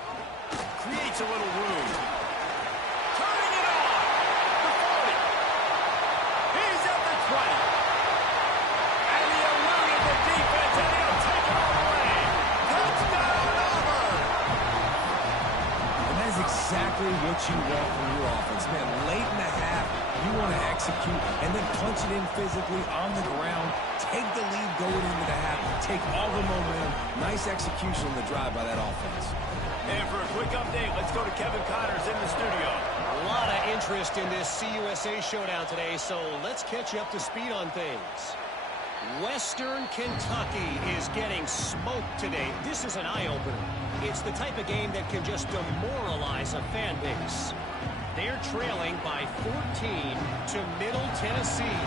Creates a little room. Turning it exactly what you want from your offense. Man, late in the half, you want to execute and then punch it in physically on the ground, take the lead going into the half, take all the momentum. Nice execution on the drive by that offense. And for a quick update, let's go to Kevin Connors in the studio. A lot of interest in this CUSA showdown today, so let's catch you up to speed on things. Western Kentucky is getting smoked today. This is an eye-opener. It's the type of game that can just demoralize a fan base. They're trailing by 14 to Middle Tennessee.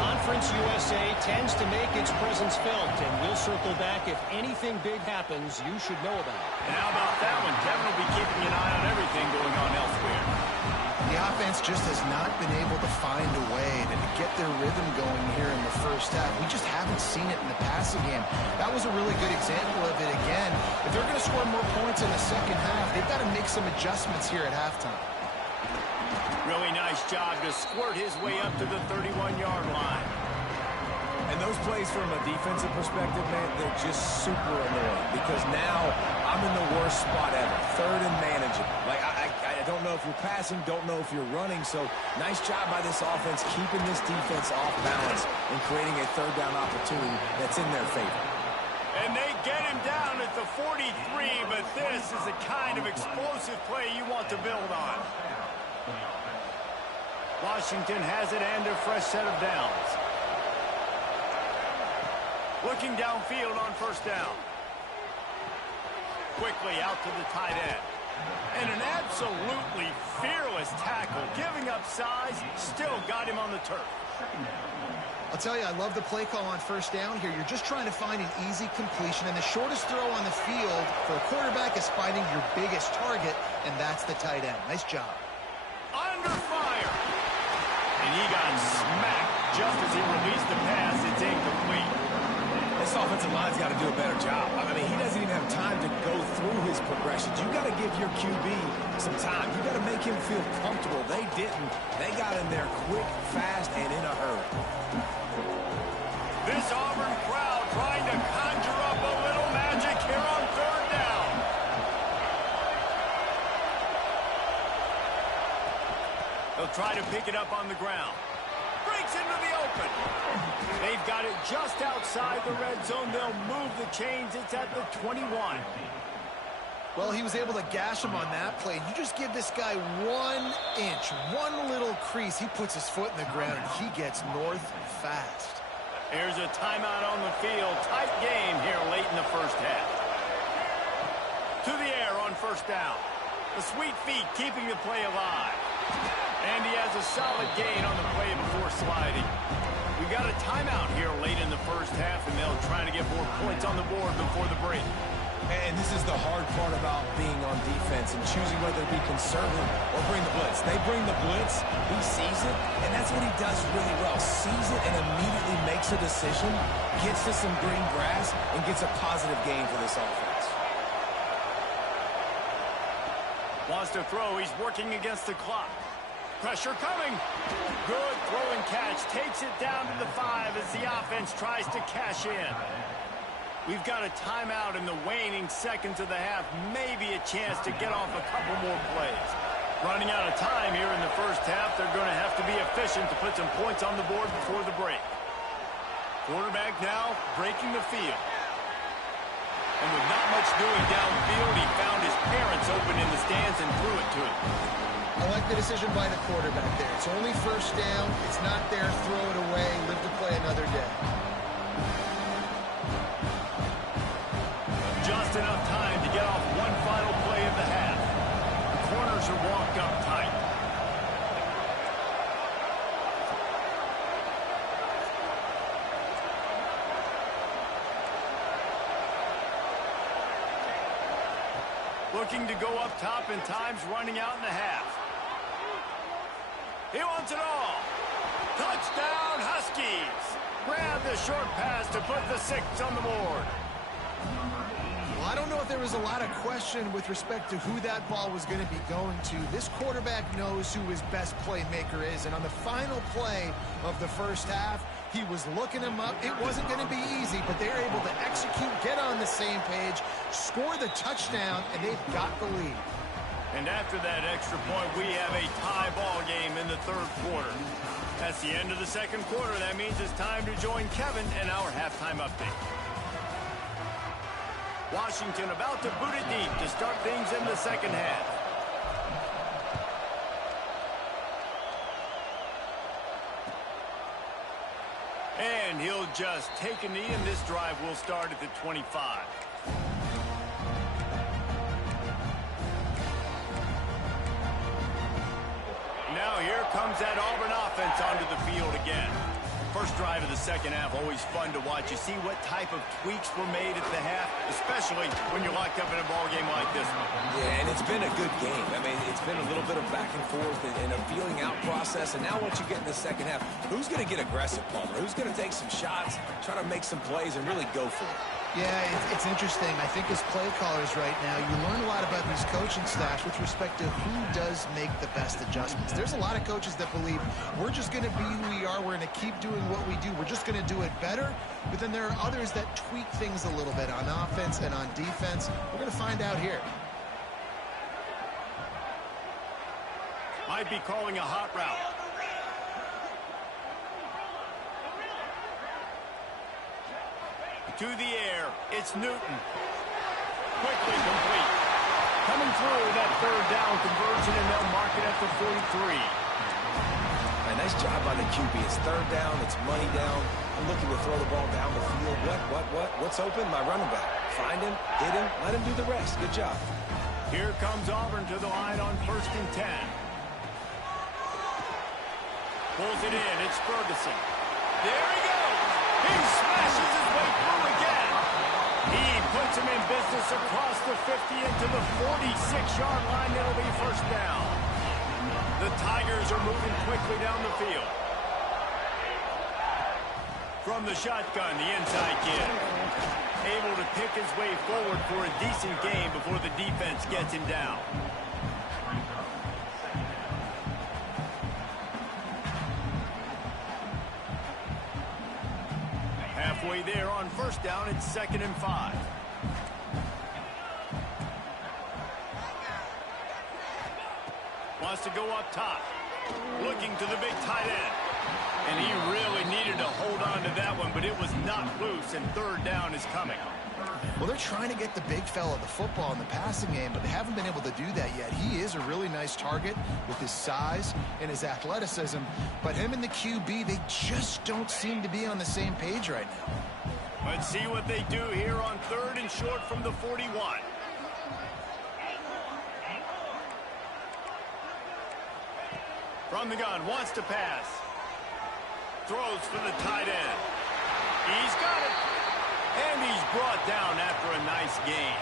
Conference USA tends to make its presence felt, and we'll circle back if anything big happens you should know about. And how about that one? Kevin will be keeping an eye on everything going on elsewhere. The offense just has not been able to find a way to get their rhythm going here in the first half. We just haven't seen it in the passing game. That was a really good example of it again. If they're going to score more points in the second half, they've got to make some adjustments here at halftime. Really nice job to squirt his way up to the 31-yard line. And those plays from a defensive perspective, man, they're just super annoying because now I'm in the worst spot ever. Third and manageable. Like, I don't know if you're passing, don't know if you're running. So nice job by this offense keeping this defense off balance and creating a third down opportunity that's in their favor. And they get him down at the 43, but this is the kind of explosive play you want to build on. Washington has it and a fresh set of downs. Looking downfield on first down. Quickly out to the tight end. And an absolutely fearless tackle. Giving up size, still got him on the turf. I'll tell you, I love the play call on first down here. You're just trying to find an easy completion, and the shortest throw on the field for a quarterback is finding your biggest target, and that's the tight end. Nice job. Under fire. And he got smacked just as he released the pass. It's incomplete. This offensive line's got to do a better job. I mean, he doesn't even have time to go through his progressions. You got to give your QB some time. You got to make him feel comfortable. They didn't. They got in there quick, fast, and in a hurry. This Auburn crowd trying to conjure up a little magic here on third down. They'll try to pick it up on the ground. Breaks into the open. They've got it just outside the red zone. They'll move the chains. It's at the 21. Well, he was able to gash him on that play. You just give this guy 1 inch, one little crease. He puts his foot in the ground, and he gets north fast. There's a timeout on the field. Tight game here late in the first half. To the air on first down. The sweet feet keeping the play alive. And he has a solid gain on the play before sliding. We got a timeout here late in the first half, and they'll try to get more points on the board before the break. And this is the hard part about being on defense and choosing whether to be conservative or bring the blitz. They bring the blitz, he sees it, and that's what he does really well. Sees it and immediately makes a decision, gets to some green grass, and gets a positive gain for this offense. Wants to throw. He's working against the clock. Pressure coming. Good throw and catch. Takes it down to the 5 as the offense tries to cash in. We've got a timeout in the waning seconds of the half. Maybe a chance to get off a couple more plays. Running out of time here in the first half. They're going to have to be efficient to put some points on the board before the break. Quarterback now breaking the field. And with not much doing downfield, he found his parents open in the stands and threw it to him. I like the decision by the quarterback there. It's only first down. It's not there. Throw it away. Live to play another day. Just enough time to get off one final play of the half. The corners are walked up tight. Looking to go up top, and time's running out in the half. He wants it all. Touchdown, Huskies. Grab the short pass to put the 6 on the board. Well, I don't know if there was a lot of question with respect to who that ball was going to be going to. This quarterback knows who his best playmaker is, and on the final play of the first half, he was looking him up. It wasn't going to be easy, but they're able to execute, get on the same page, score the touchdown, and they've got the lead. And after that extra point, we have a tie ball game in the third quarter. That's the end of the second quarter. That means it's time to join Kevin in our halftime update. Washington about to boot it deep to start things in the second half. And he'll just take a knee, and this drive will start at the 25. Now here comes that Auburn offense onto the field again. First drive of the second half, always fun to watch. You see what type of tweaks were made at the half, especially when you're locked up in a ball game like this one. Yeah, and it's been a good game. I mean, it's been a little bit of back and forth and a feeling out process. And now once you get in the second half, who's going to get aggressive, Palmer? Who's going to take some shots, try to make some plays, and really go for it? Yeah, it's interesting. I think as play callers right now, you learn a lot about these coaching staffs with respect to who does make the best adjustments. There's a lot of coaches that believe we're just going to be who we are. We're going to keep doing what we do. We're just going to do it better. But then there are others that tweak things a little bit on offense and on defense. We're going to find out here. Might be calling a hot route. To the air, it's Newton. Quickly complete. Coming through that third down conversion, and they'll mark it at the 43. A nice job by the QB. It's third down, it's money down. I'm looking to throw the ball down the field. What's open? My running back. Find him, hit him, let him do the rest. Good job. Here comes Auburn to the line on 1st and 10. Pulls it in, it's Ferguson. There he goes. He smashes his way through again. He puts him in business across the 50 into the 46-yard line. That'll be first down. The Tigers are moving quickly down the field. From the shotgun, the inside kid. Able to pick his way forward for a decent gain before the defense gets him down. Halfway there on first down, it's 2nd and 5. Wants to go up top. Looking to the big tight end. And he really needed to hold on to that one, but it was not loose, and third down is coming. Well, they're trying to get the big fella the football in the passing game, but they haven't been able to do that yet. He is a really nice target with his size and his athleticism, but him and the QB, they just don't seem to be on the same page right now. Let's see what they do here on 3rd and short from the 41. From the gun, wants to pass. Throws for the tight end. He's got it. And he's brought down after a nice gain.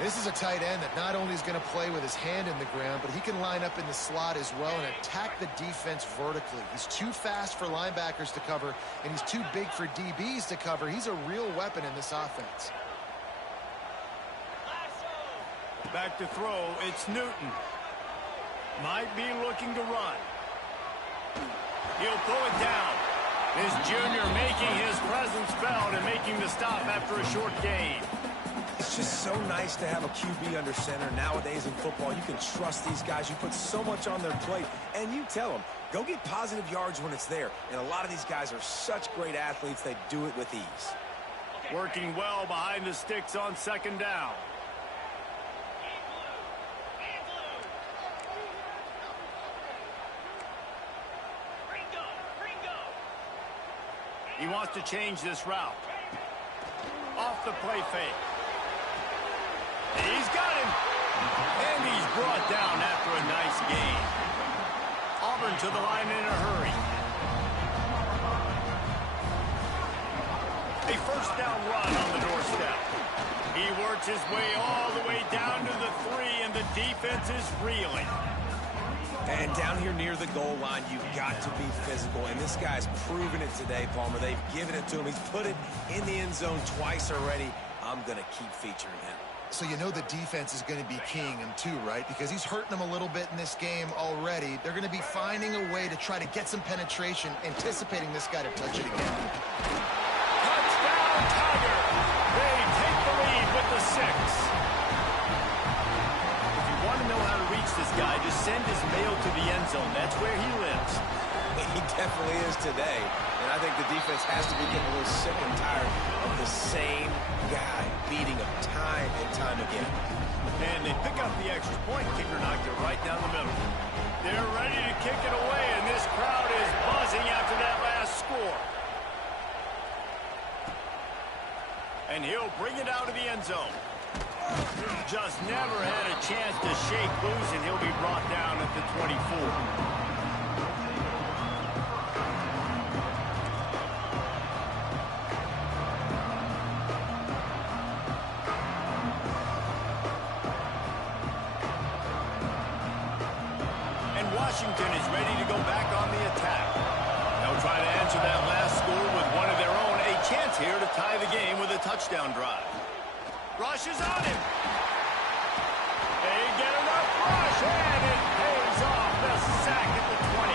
This is a tight end that not only is going to play with his hand in the ground, but he can line up in the slot as well and attack the defense vertically. He's too fast for linebackers to cover, and he's too big for DBs to cover. He's a real weapon in this offense. Back to throw, it's Newton. Might be looking to run. He'll pull it down. This junior making his presence felt and making the stop after a short gain. It's just so nice to have a QB under center. Nowadays in football, you can trust these guys. You put so much on their plate, and you tell them, go get positive yards when it's there. And a lot of these guys are such great athletes, they do it with ease. Working well behind the sticks on 2nd down. He wants to change this route. Off the play fake. He's got him. And he's brought down after a nice gain. Auburn to the line in a hurry. A first down run on the doorstep. He works his way all the way down to the 3, and the defense is reeling. And down here near the goal line, you've got to be physical. And this guy's proven it today, Palmer. They've given it to him. He's put it in the end zone twice already. I'm going to keep featuring him. So you know the defense is going to be keying him too, right? Because he's hurting them a little bit in this game already. They're going to be finding a way to try to get some penetration, anticipating this guy to touch it again. Touchdown, Tiger! They take the lead with the 6. If you know how to reach this guy. Just send his mail to the end zone. That's where he lives. He definitely is today. And I think the defense has to be getting a little sick and tired of the same guy beating him time and time again. And they pick up the extra point. Kicker knocked it right down the middle. They're ready to kick it away, and this crowd is buzzing after that last score. And he'll bring it out of the end zone. Just never had a chance to shake loose, and he'll be brought down at the 24. Washington is ready to go back on the attack. They'll try to answer that last score with one of their own. A chance here to tie the game with a touchdown drive. Rush is on him. They get enough rush, and it pays off. The sack at the 20.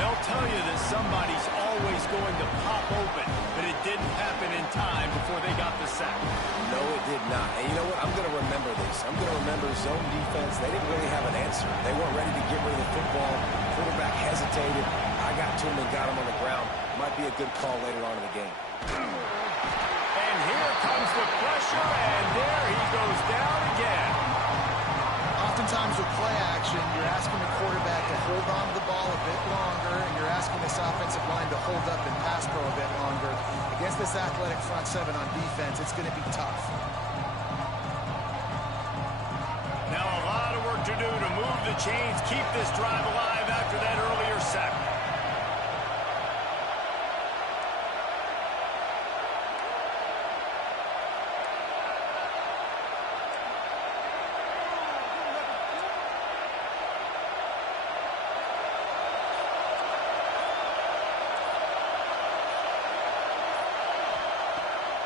They'll tell you that somebody's always going to pop open, but it didn't happen in time before they got the sack. No, it did not. And you know what? I'm going to remember this. I'm going to remember zone defense. They didn't really have an answer. They weren't ready to get rid of the football. Quarterback hesitated. I got to him and got him on the ground. Might be a good call later on in the game. And here comes the pressure, and there he goes down again. Oftentimes with play action, you're asking the quarterback to hold on to the ball a bit longer, and you're asking this offensive line to hold up and pass pro a bit longer. Against this athletic front seven on defense, it's going to be tough. Now a lot of work to do to move the chains, keep this drive alive after that earlier sack.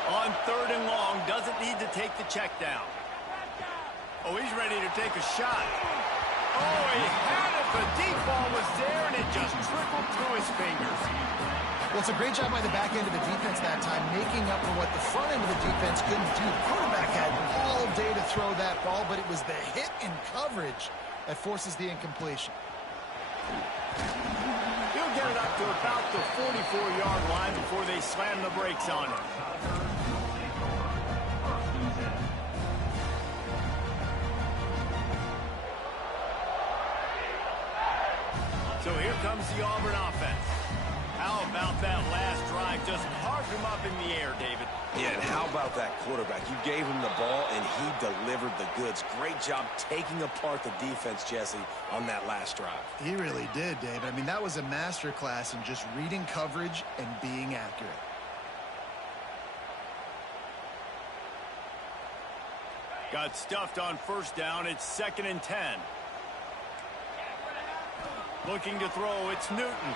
On 3rd and long, doesn't need to take the check down. Oh, he's ready to take a shot. Oh, he had it. The deep ball was there, and it just trickled through his fingers. Well, it's a great job by the back end of the defense that time, making up for what the front end of the defense couldn't do. The quarterback had all day to throw that ball, but it was the hit in coverage that forces the incompletion. He'll get it up to about the 44-yard line before they slam the brakes on him. So here comes the Auburn offense. How about that last drive? Just carved him up in the air, David. Yeah, and how about that quarterback? You gave him the ball, and he delivered the goods. Great job taking apart the defense, Jesse, on that last drive. He really did, David. I mean, that was a masterclass in just reading coverage and being accurate. Got stuffed on 1st down. It's 2nd and 10. Looking to throw, it's Newton.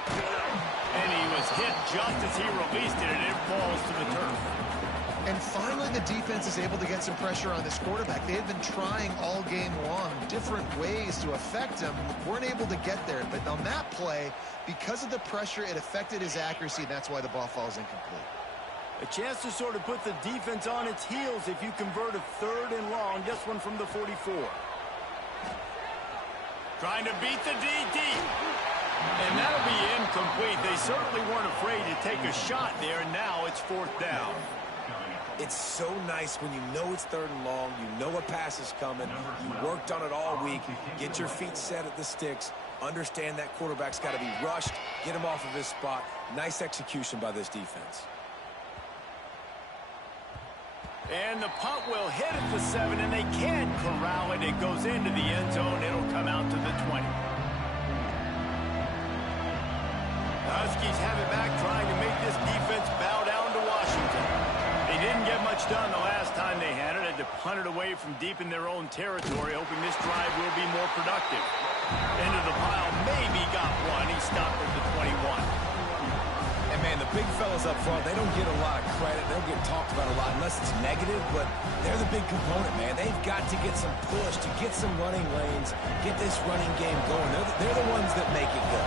And he was hit just as he released it, and it falls to the turf. And finally, the defense is able to get some pressure on this quarterback. They had been trying all game long different ways to affect him. Weren't able to get there. But on that play, because of the pressure, it affected his accuracy, and that's why the ball falls incomplete. A chance to sort of put the defense on its heels if you convert a 3rd and long. This one from the 44. Trying to beat the DD. And that'll be incomplete. They certainly weren't afraid to take a shot there, and now it's 4th down. It's so nice when you know it's 3rd and long, you know a pass is coming, you worked on it all week, get your feet set at the sticks, understand that quarterback's got to be rushed, get him off of his spot. Nice execution by this defense. And the punt will hit at the 7, and they can't corral it. It goes into the end zone. It'll come out to the 20. The Huskies have it back, trying to make this defense bow down to Washington. They didn't get much done the last time they had it. Had to punt it away from deep in their own territory, hoping this drive will be more productive. Into the pile, maybe got one. He stopped at the 21. And, man, the big fellas up front, they don't get a lot of credit. They don't get talked about a lot unless it's negative, but they're the big component, man. They've got to get some push, to get some running lanes, get this running game going. They're the ones that make it go.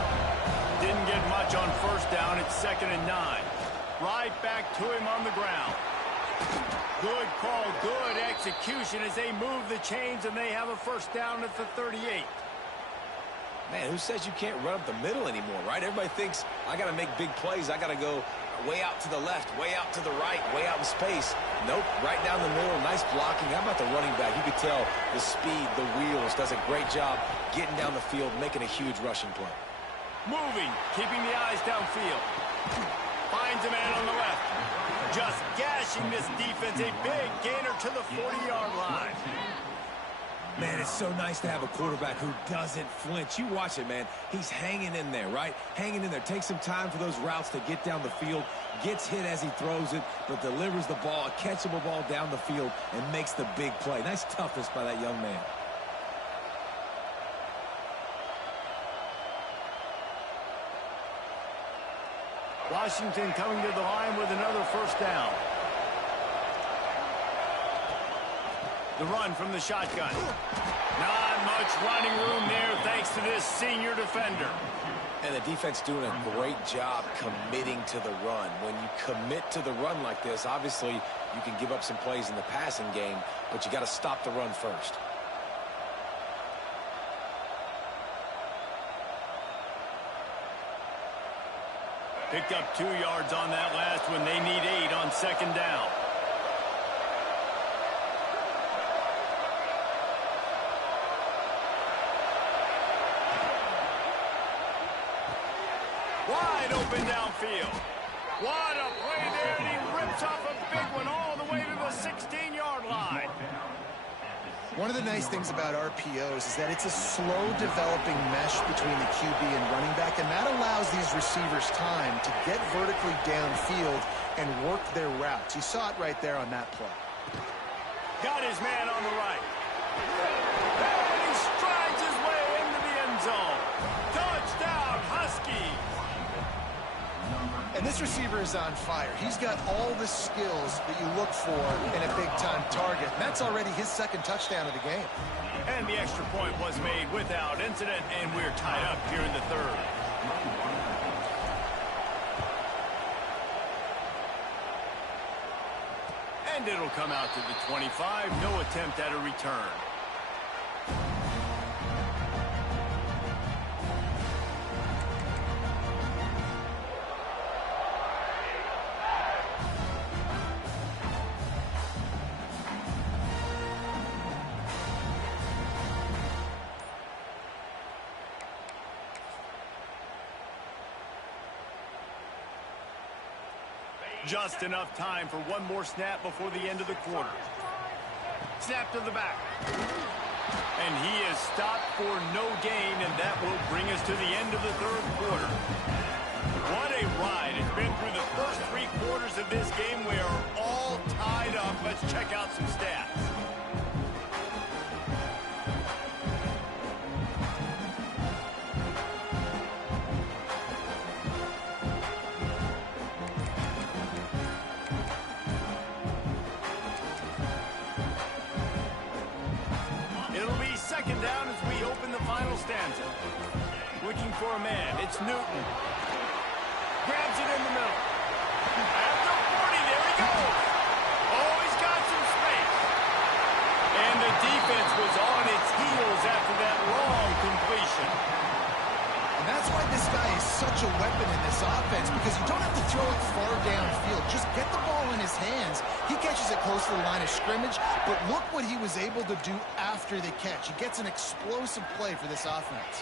Didn't get much on 1st down. It's 2nd and 9. Right back to him on the ground. Good call, good execution as they move the chains and they have a first down at the 38. Man, who says you can't run up the middle anymore, right? Everybody thinks, I got to make big plays. I got to go way out to the left, way out to the right, way out in space. Nope, right down the middle, nice blocking. How about the running back? You could tell the speed, the wheels, does a great job getting down the field, making a huge rushing play. Moving, keeping the eyes downfield. Finds a man on the left. Just gashing this defense, a big gainer to the 40-yard line. Man, it's so nice to have a quarterback who doesn't flinch. You watch it, man. He's hanging in there, right? Hanging in there. Takes some time for those routes to get down the field. Gets hit as he throws it, but delivers the ball, a catchable ball down the field, and makes the big play. Nice toughness by that young man. Washington coming to the line with another first down. The run from the shotgun. Not much running room there thanks to this senior defender. And the defense doing a great job committing to the run. When you commit to the run like this, obviously you can give up some plays in the passing game, but you got to stop the run first. Picked up 2 yards on that last one. They need 8 on second down. Wide open downfield. What a play there, and he rips off a big one all the way to the 16-yard line. One of the nice things about RPOs is that it's a slow developing mesh between the QB and running back, and that allows these receivers time to get vertically downfield and work their routes. You saw it right there on that play. Got his man on the right. And he strides his way into the end zone. Touchdown, Huskies. And this receiver is on fire. He's got all the skills that you look for in a big-time target. And that's already his second touchdown of the game. And the extra point was made without incident, and we're tied up here in the third. And it'll come out to the 25. No attempt at a return. Just enough time for one more snap before the end of the quarter. Snap to the back. And he is stopped for no gain, and that will bring us to the end of the third quarter. What a ride. It's been through the first 3 quarters of this game. We are all tied up. Let's check out some stats. Second down as we open the final stanza. Looking for a man. It's Newton. Grabs it in the middle. At the 40, there he goes. Oh, he's got some space. And the defense was on its heels after that long completion. And that's why this guy is such a weapon in this offense, because you don't have to throw it far downfield. Just get the ball in his hands. He catches it close to the line of scrimmage, but look what he was able to do after the catch. He gets an explosive play for this offense.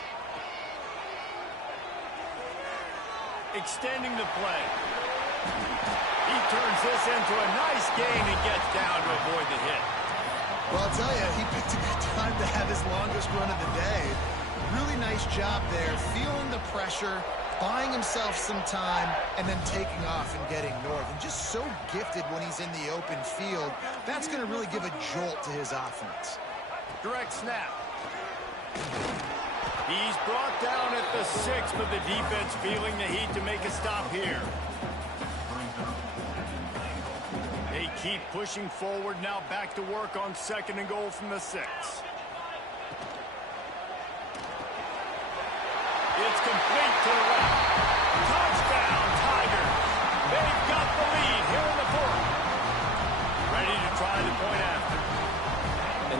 Extending the play. He turns this into a nice gain and gets down to avoid the hit. Well, I'll tell you, he picked a good time to have his longest run of the day. Really nice job there, feeling the pressure, buying himself some time, and then taking off and getting north. And just so gifted when he's in the open field. That's going to really give a jolt to his offense. Direct snap. He's brought down at the 6, but the defense feeling the heat to make a stop here. They keep pushing forward, now back to work on second and goal from the 6. It's complete to the left. Touchdown, Tigers. They've got the lead here in the fourth.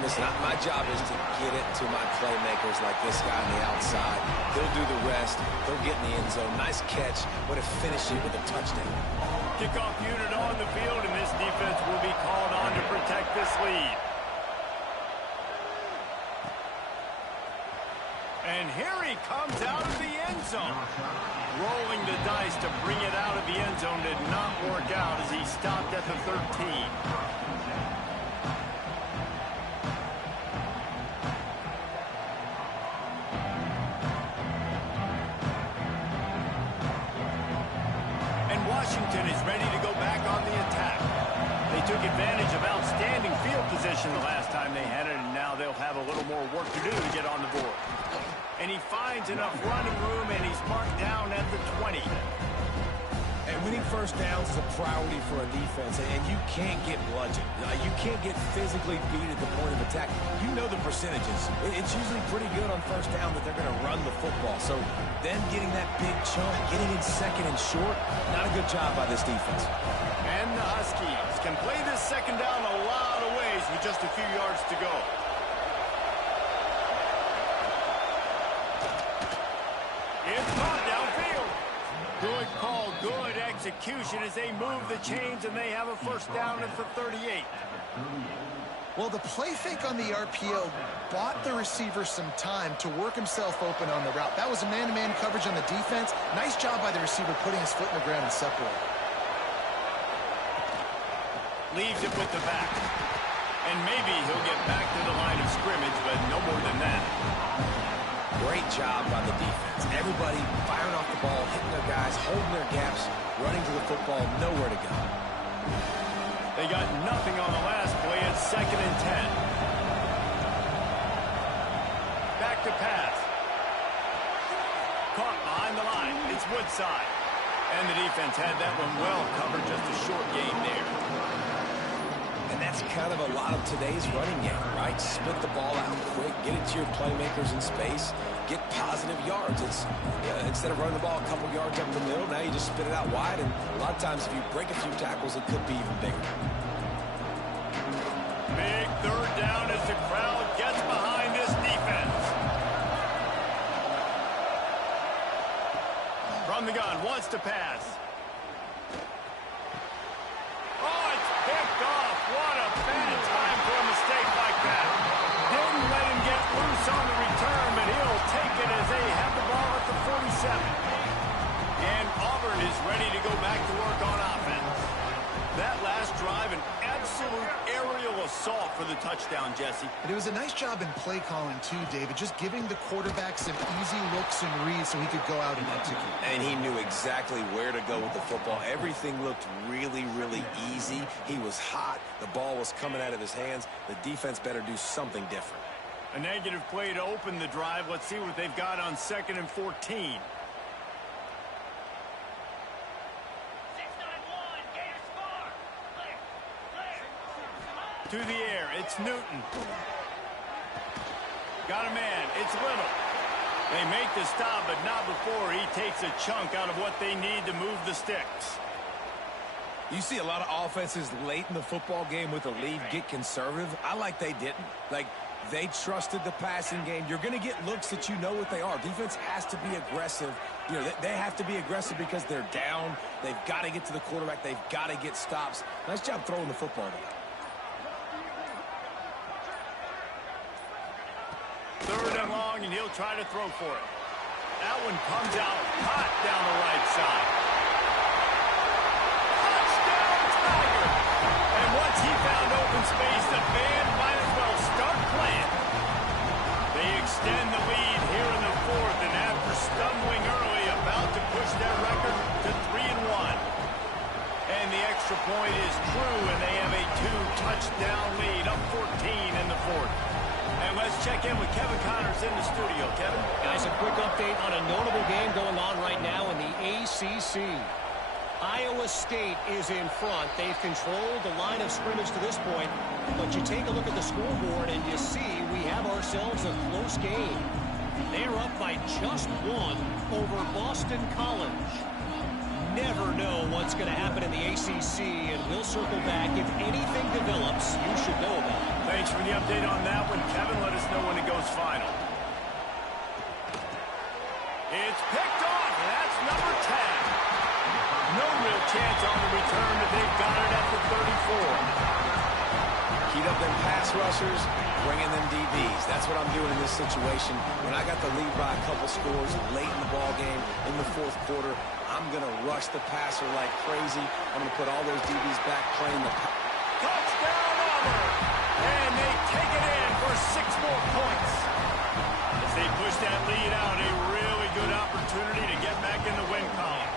listen, my job is to get it to my playmakers like this guy on the outside. They'll do the rest. They'll get in the end zone. Nice catch, but to finish it with a touchdown. Kickoff unit on the field, and this defense will be called on to protect this lead. And here he comes out of the end zone. Rolling the dice to bring it out of the end zone did not work out as he stopped at the 13. And Washington is ready to go back on the attack. They took advantage of outstanding field position the last time they had it, and now they'll have a little more work to do to get on the board. And he finds enough running room, and he's marked down at the 20. And winning first downs is a priority for a defense, and you can't get bludgeoned. You can't get physically beat at the point of attack. You know the percentages. It's usually pretty good on first down that they're going to run the football. So then getting that big chunk, getting in second and short, not a good job by this defense. And the Huskies can play this second down a lot of ways with just a few yards to go. It's caught downfield. Good call, good execution as they move the chains, and they have a first down at the 38. Well, the play fake on the RPO bought the receiver some time to work himself open on the route. That was a man-to-man coverage on the defense. Nice job by the receiver putting his foot in the ground and separating. Leaves it with the back. And maybe he'll get back to the line of scrimmage, but no more than that. Great job by the defense. Everybody firing off the ball, hitting their guys, holding their gaps, running to the football, nowhere to go. They got nothing on the last play. It's 2nd and 10. Back to pass. Caught behind the line. It's Woodside. And the defense had that one well covered. Just a short gain there. And that's kind of a lot of today's running game, right? Split the ball out quick, get it to your playmakers in space, get positive yards. It's instead of running the ball a couple yards up the middle, now you just spit it out wide, and a lot of times if you break a few tackles, it could be even bigger. Big third down as the crowd gets behind this defense. From the gun, wants to pass. Oh, it's picked off. What a bad time for a mistake like that. Didn't let him get loose on the return, but he'll take it as they have the ball at the 47. And Auburn is ready to go back to work on offense. That last drive, an absolute aerial assault for the touchdown, Jesse. And it was a nice job in play calling too, David, just giving the quarterback some easy looks and reads so he could go out and execute. And he knew exactly where to go with the football. Everything looked really, really easy. He was hot. The ball was coming out of his hands. The defense better do something different. A negative play to open the drive. Let's see what they've got on 2nd and 14. To the air, it's Newton. Got a man, it's Little. They make the stop, but not before he takes a chunk out of what they need to move the sticks. You see a lot of offenses late in the football game with a lead get conservative. I like they didn't. Like, they trusted the passing game. You're going to get looks that you know what they are. Defense has to be aggressive. You know, they have to be aggressive because they're down. They've got to get to the quarterback. They've got to get stops. Nice job throwing the football there. 3rd and long, and he'll try to throw for it. That one comes out hot down the right side. Touchdown, Tiger! And once he found open space, the band might as well start playing. They extend the lead here in the 4th, and after stumbling early, about to push their record to 3-1. And the extra point is true, and they have a 2-touchdown lead, up 14 in the 4th. And let's check in with Kevin Connors in the studio. Kevin? Guys, a quick update on a notable game going on right now in the ACC. Iowa State is in front. They've controlled the line of scrimmage to this point. But you take a look at the scoreboard and you see we have ourselves a close game. They're up by just 1 over Boston College. never know what's going to happen in the ACC, and we'll circle back. If anything develops, you should know about it. Thanks for the update on that one, Kevin. Let us know when it goes final. It's picked off, and that's number 10. No real chance on the return, but they've got it at the 34. Heat up them pass rushers, bringing them DBs. That's what I'm doing in this situation. When I got the lead by a couple scores late in the ball game, in the fourth quarter, I'm going to rush the passer like crazy. I'm going to put all those DBs back playing the pass. Touchdown, Auburn! And they take it in for 6 more points. As they push that lead out, a really good opportunity to get back in the win column.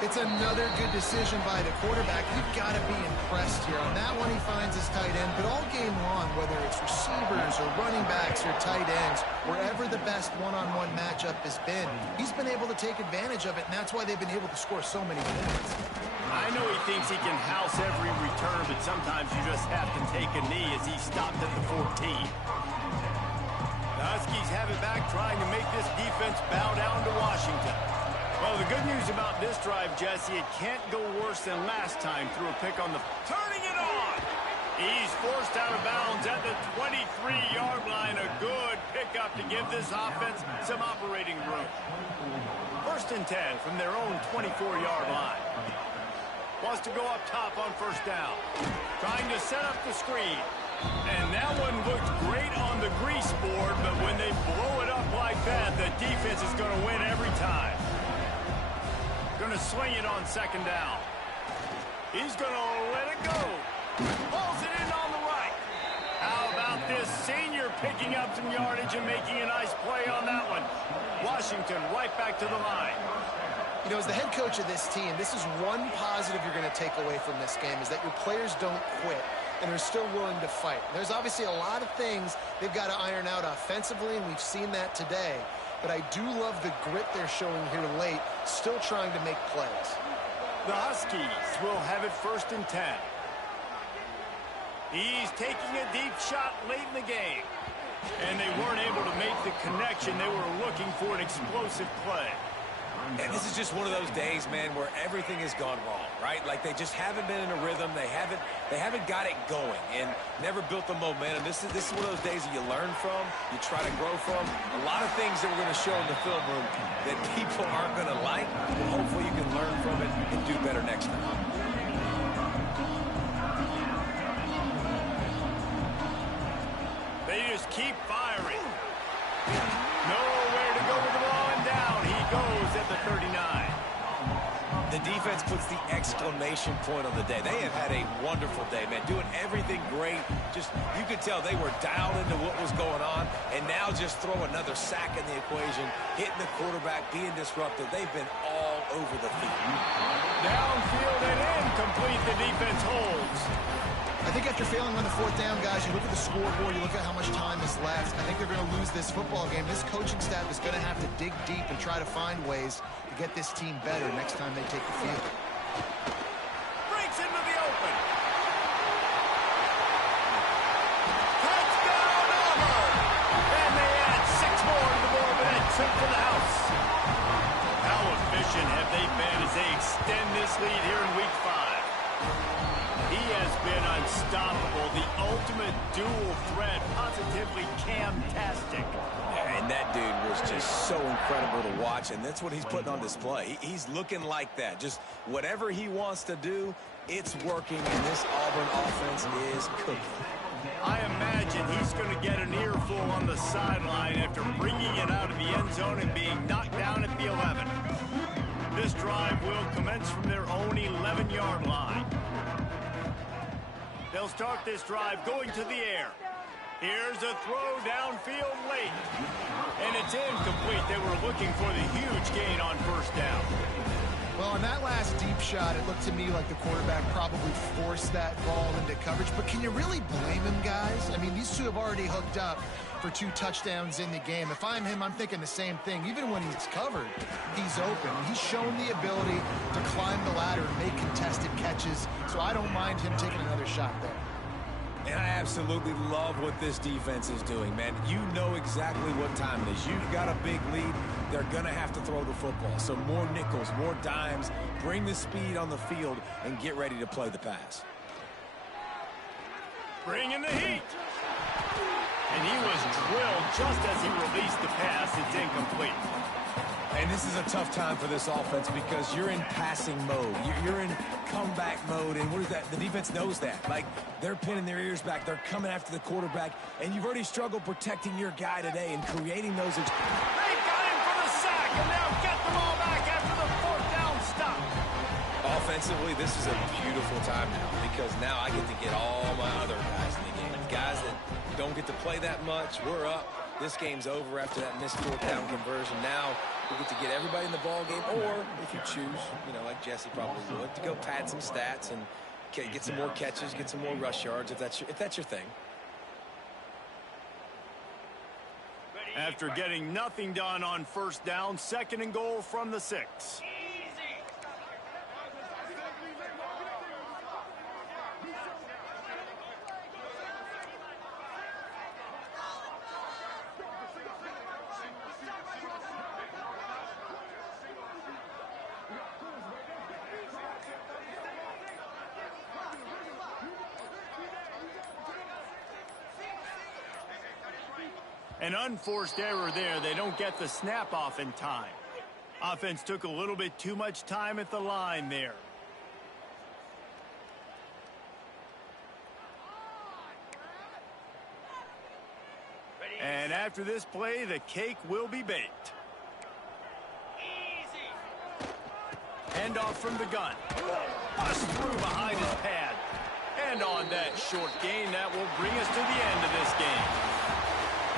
It's another good decision by the quarterback. You've got to be impressed here. On that one, he finds his tight end. But all game long, whether it's receivers or running backs or tight ends, wherever the best one-on-one matchup has been, he's been able to take advantage of it, and that's why they've been able to score so many points. I know he thinks he can house every return, but sometimes you just have to take a knee as he stopped at the 14. The Huskies have it back, trying to make this defense bow down to Washington. Well, the good news about this drive, Jesse, it can't go worse than last time through a pick on the... Turning it on! He's forced out of bounds at the 23-yard line. A good pickup to give this offense some operating room. 1st and 10 from their own 24-yard line. Wants to go up top on 1st down. Trying to set up the screen. And that one looked great on the grease board, but when they blow it up like that, the defense is going to win every time. Going to swing it on 2nd down. He's going to let it go. Pulls it in on the right. How about this senior picking up some yardage and making a nice play on that one? Washington right back to the line. You know, as the head coach of this team, this is one positive you're going to take away from this game, is that your players don't quit and are still willing to fight. There's obviously a lot of things they've got to iron out offensively, and we've seen that today. But I do love the grit they're showing here late, still trying to make plays. The Huskies will have it 1st and 10. He's taking a deep shot late in the game. And they weren't able to make the connection. They were looking for an explosive play. And this is just one of those days, man, where everything has gone wrong, right? Like they just haven't been in a rhythm. They haven't got it going and never built the momentum. This is one of those days that you learn from, you try to grow from. A lot of things that we're going to show in the film room that people aren't going to like, but hopefully you can learn from it and do better next time. They just keep firing. Nowhere to go with the ball, and down he goes at the 39. The defense puts the exclamation point on the day. They have had a wonderful day, man, doing everything great. Just, you could tell they were dialed into what was going on, and now just throw another sack in the equation, hitting the quarterback, being disruptive. They've been all over the field. Downfield and incomplete, the defense holds. I think after failing on the 4th down, guys, you look at the scoreboard, you look at how much time is left. I think they're going to lose this football game. This coaching staff is going to have to dig deep and try to find ways to get this team better next time they take the field. Breaks into the open. Touchdown, Auburn! And they add 6 more to the board with that trip to the house. How efficient have they been as they extend this lead here in Week 5? He has been unstoppable, the ultimate dual threat, positively Cam-tastic. And that dude was just so incredible to watch, and that's what he's putting on display. He's looking like that. Just whatever he wants to do, it's working, and this Auburn offense is cooking. I imagine he's going to get an earful on the sideline after bringing it out of the end zone and being knocked down at the 11. This drive will commence from their own 11-yard line. They'll start this drive going to the air. Here's a throw downfield late. And it's incomplete. They were looking for the huge gain on 1st down. Well, on that last deep shot, it looked to me like the quarterback probably forced that ball into coverage. But can you really blame him, guys? I mean, these two have already hooked up for 2 touchdowns in the game. If I'm him, I'm thinking the same thing. Even when he's covered, he's open. He's shown the ability to climb the ladder and make contested catches, so I don't mind him taking another shot there. And I absolutely love what this defense is doing, man. You know exactly what time it is. You've got a big lead. They're going to have to throw the football. So more nickels, more dimes, bring the speed on the field, and get ready to play the pass. Bring in the heat. And he was drilled just as he released the pass. It's incomplete. And this is a tough time for this offense because you're in passing mode. You're in comeback mode, and what is that? The defense knows that. Like, they're pinning their ears back. They're coming after the quarterback, and you've already struggled protecting your guy today and creating those. They got him for the sack, and now get the ball back after the fourth down stop. Offensively, this is a beautiful time now because now I get to get all my other guys in the game. Guys that don't get to play that much, we're up. This game's over after that missed fourth down conversion. Now we get to get everybody in the ball game, or if you choose, you know, like Jesse probably would, to go pad some stats and get some more catches, get some more rush yards if that's your thing. After getting nothing done on first down, 2nd and goal from the 6. An unforced error there. They don't get the snap off in time. Offense took a little bit too much time at the line there. And after this play, the cake will be baked. Handoff from the gun. Bust through behind his pad. And on that short gain, that will bring us to the end of this game.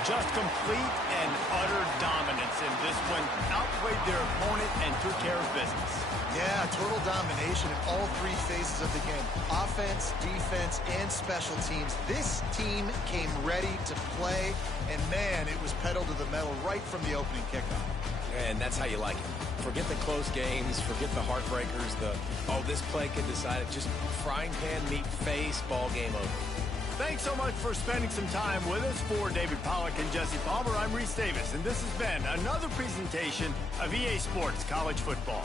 Just complete and utter dominance in this one. Outplayed their opponent and took care of business. Yeah, total domination in all 3 phases of the game. Offense, defense, and special teams. This team came ready to play, and man, it was pedal to the metal right from the opening kickoff. And that's how you like it. Forget the close games, forget the heartbreakers, this play could decide it. Just frying pan meet face, ball game over. Thanks so much for spending some time with us. For David Pollack and Jesse Palmer, I'm Reese Davis, and this has been another presentation of EA Sports College Football.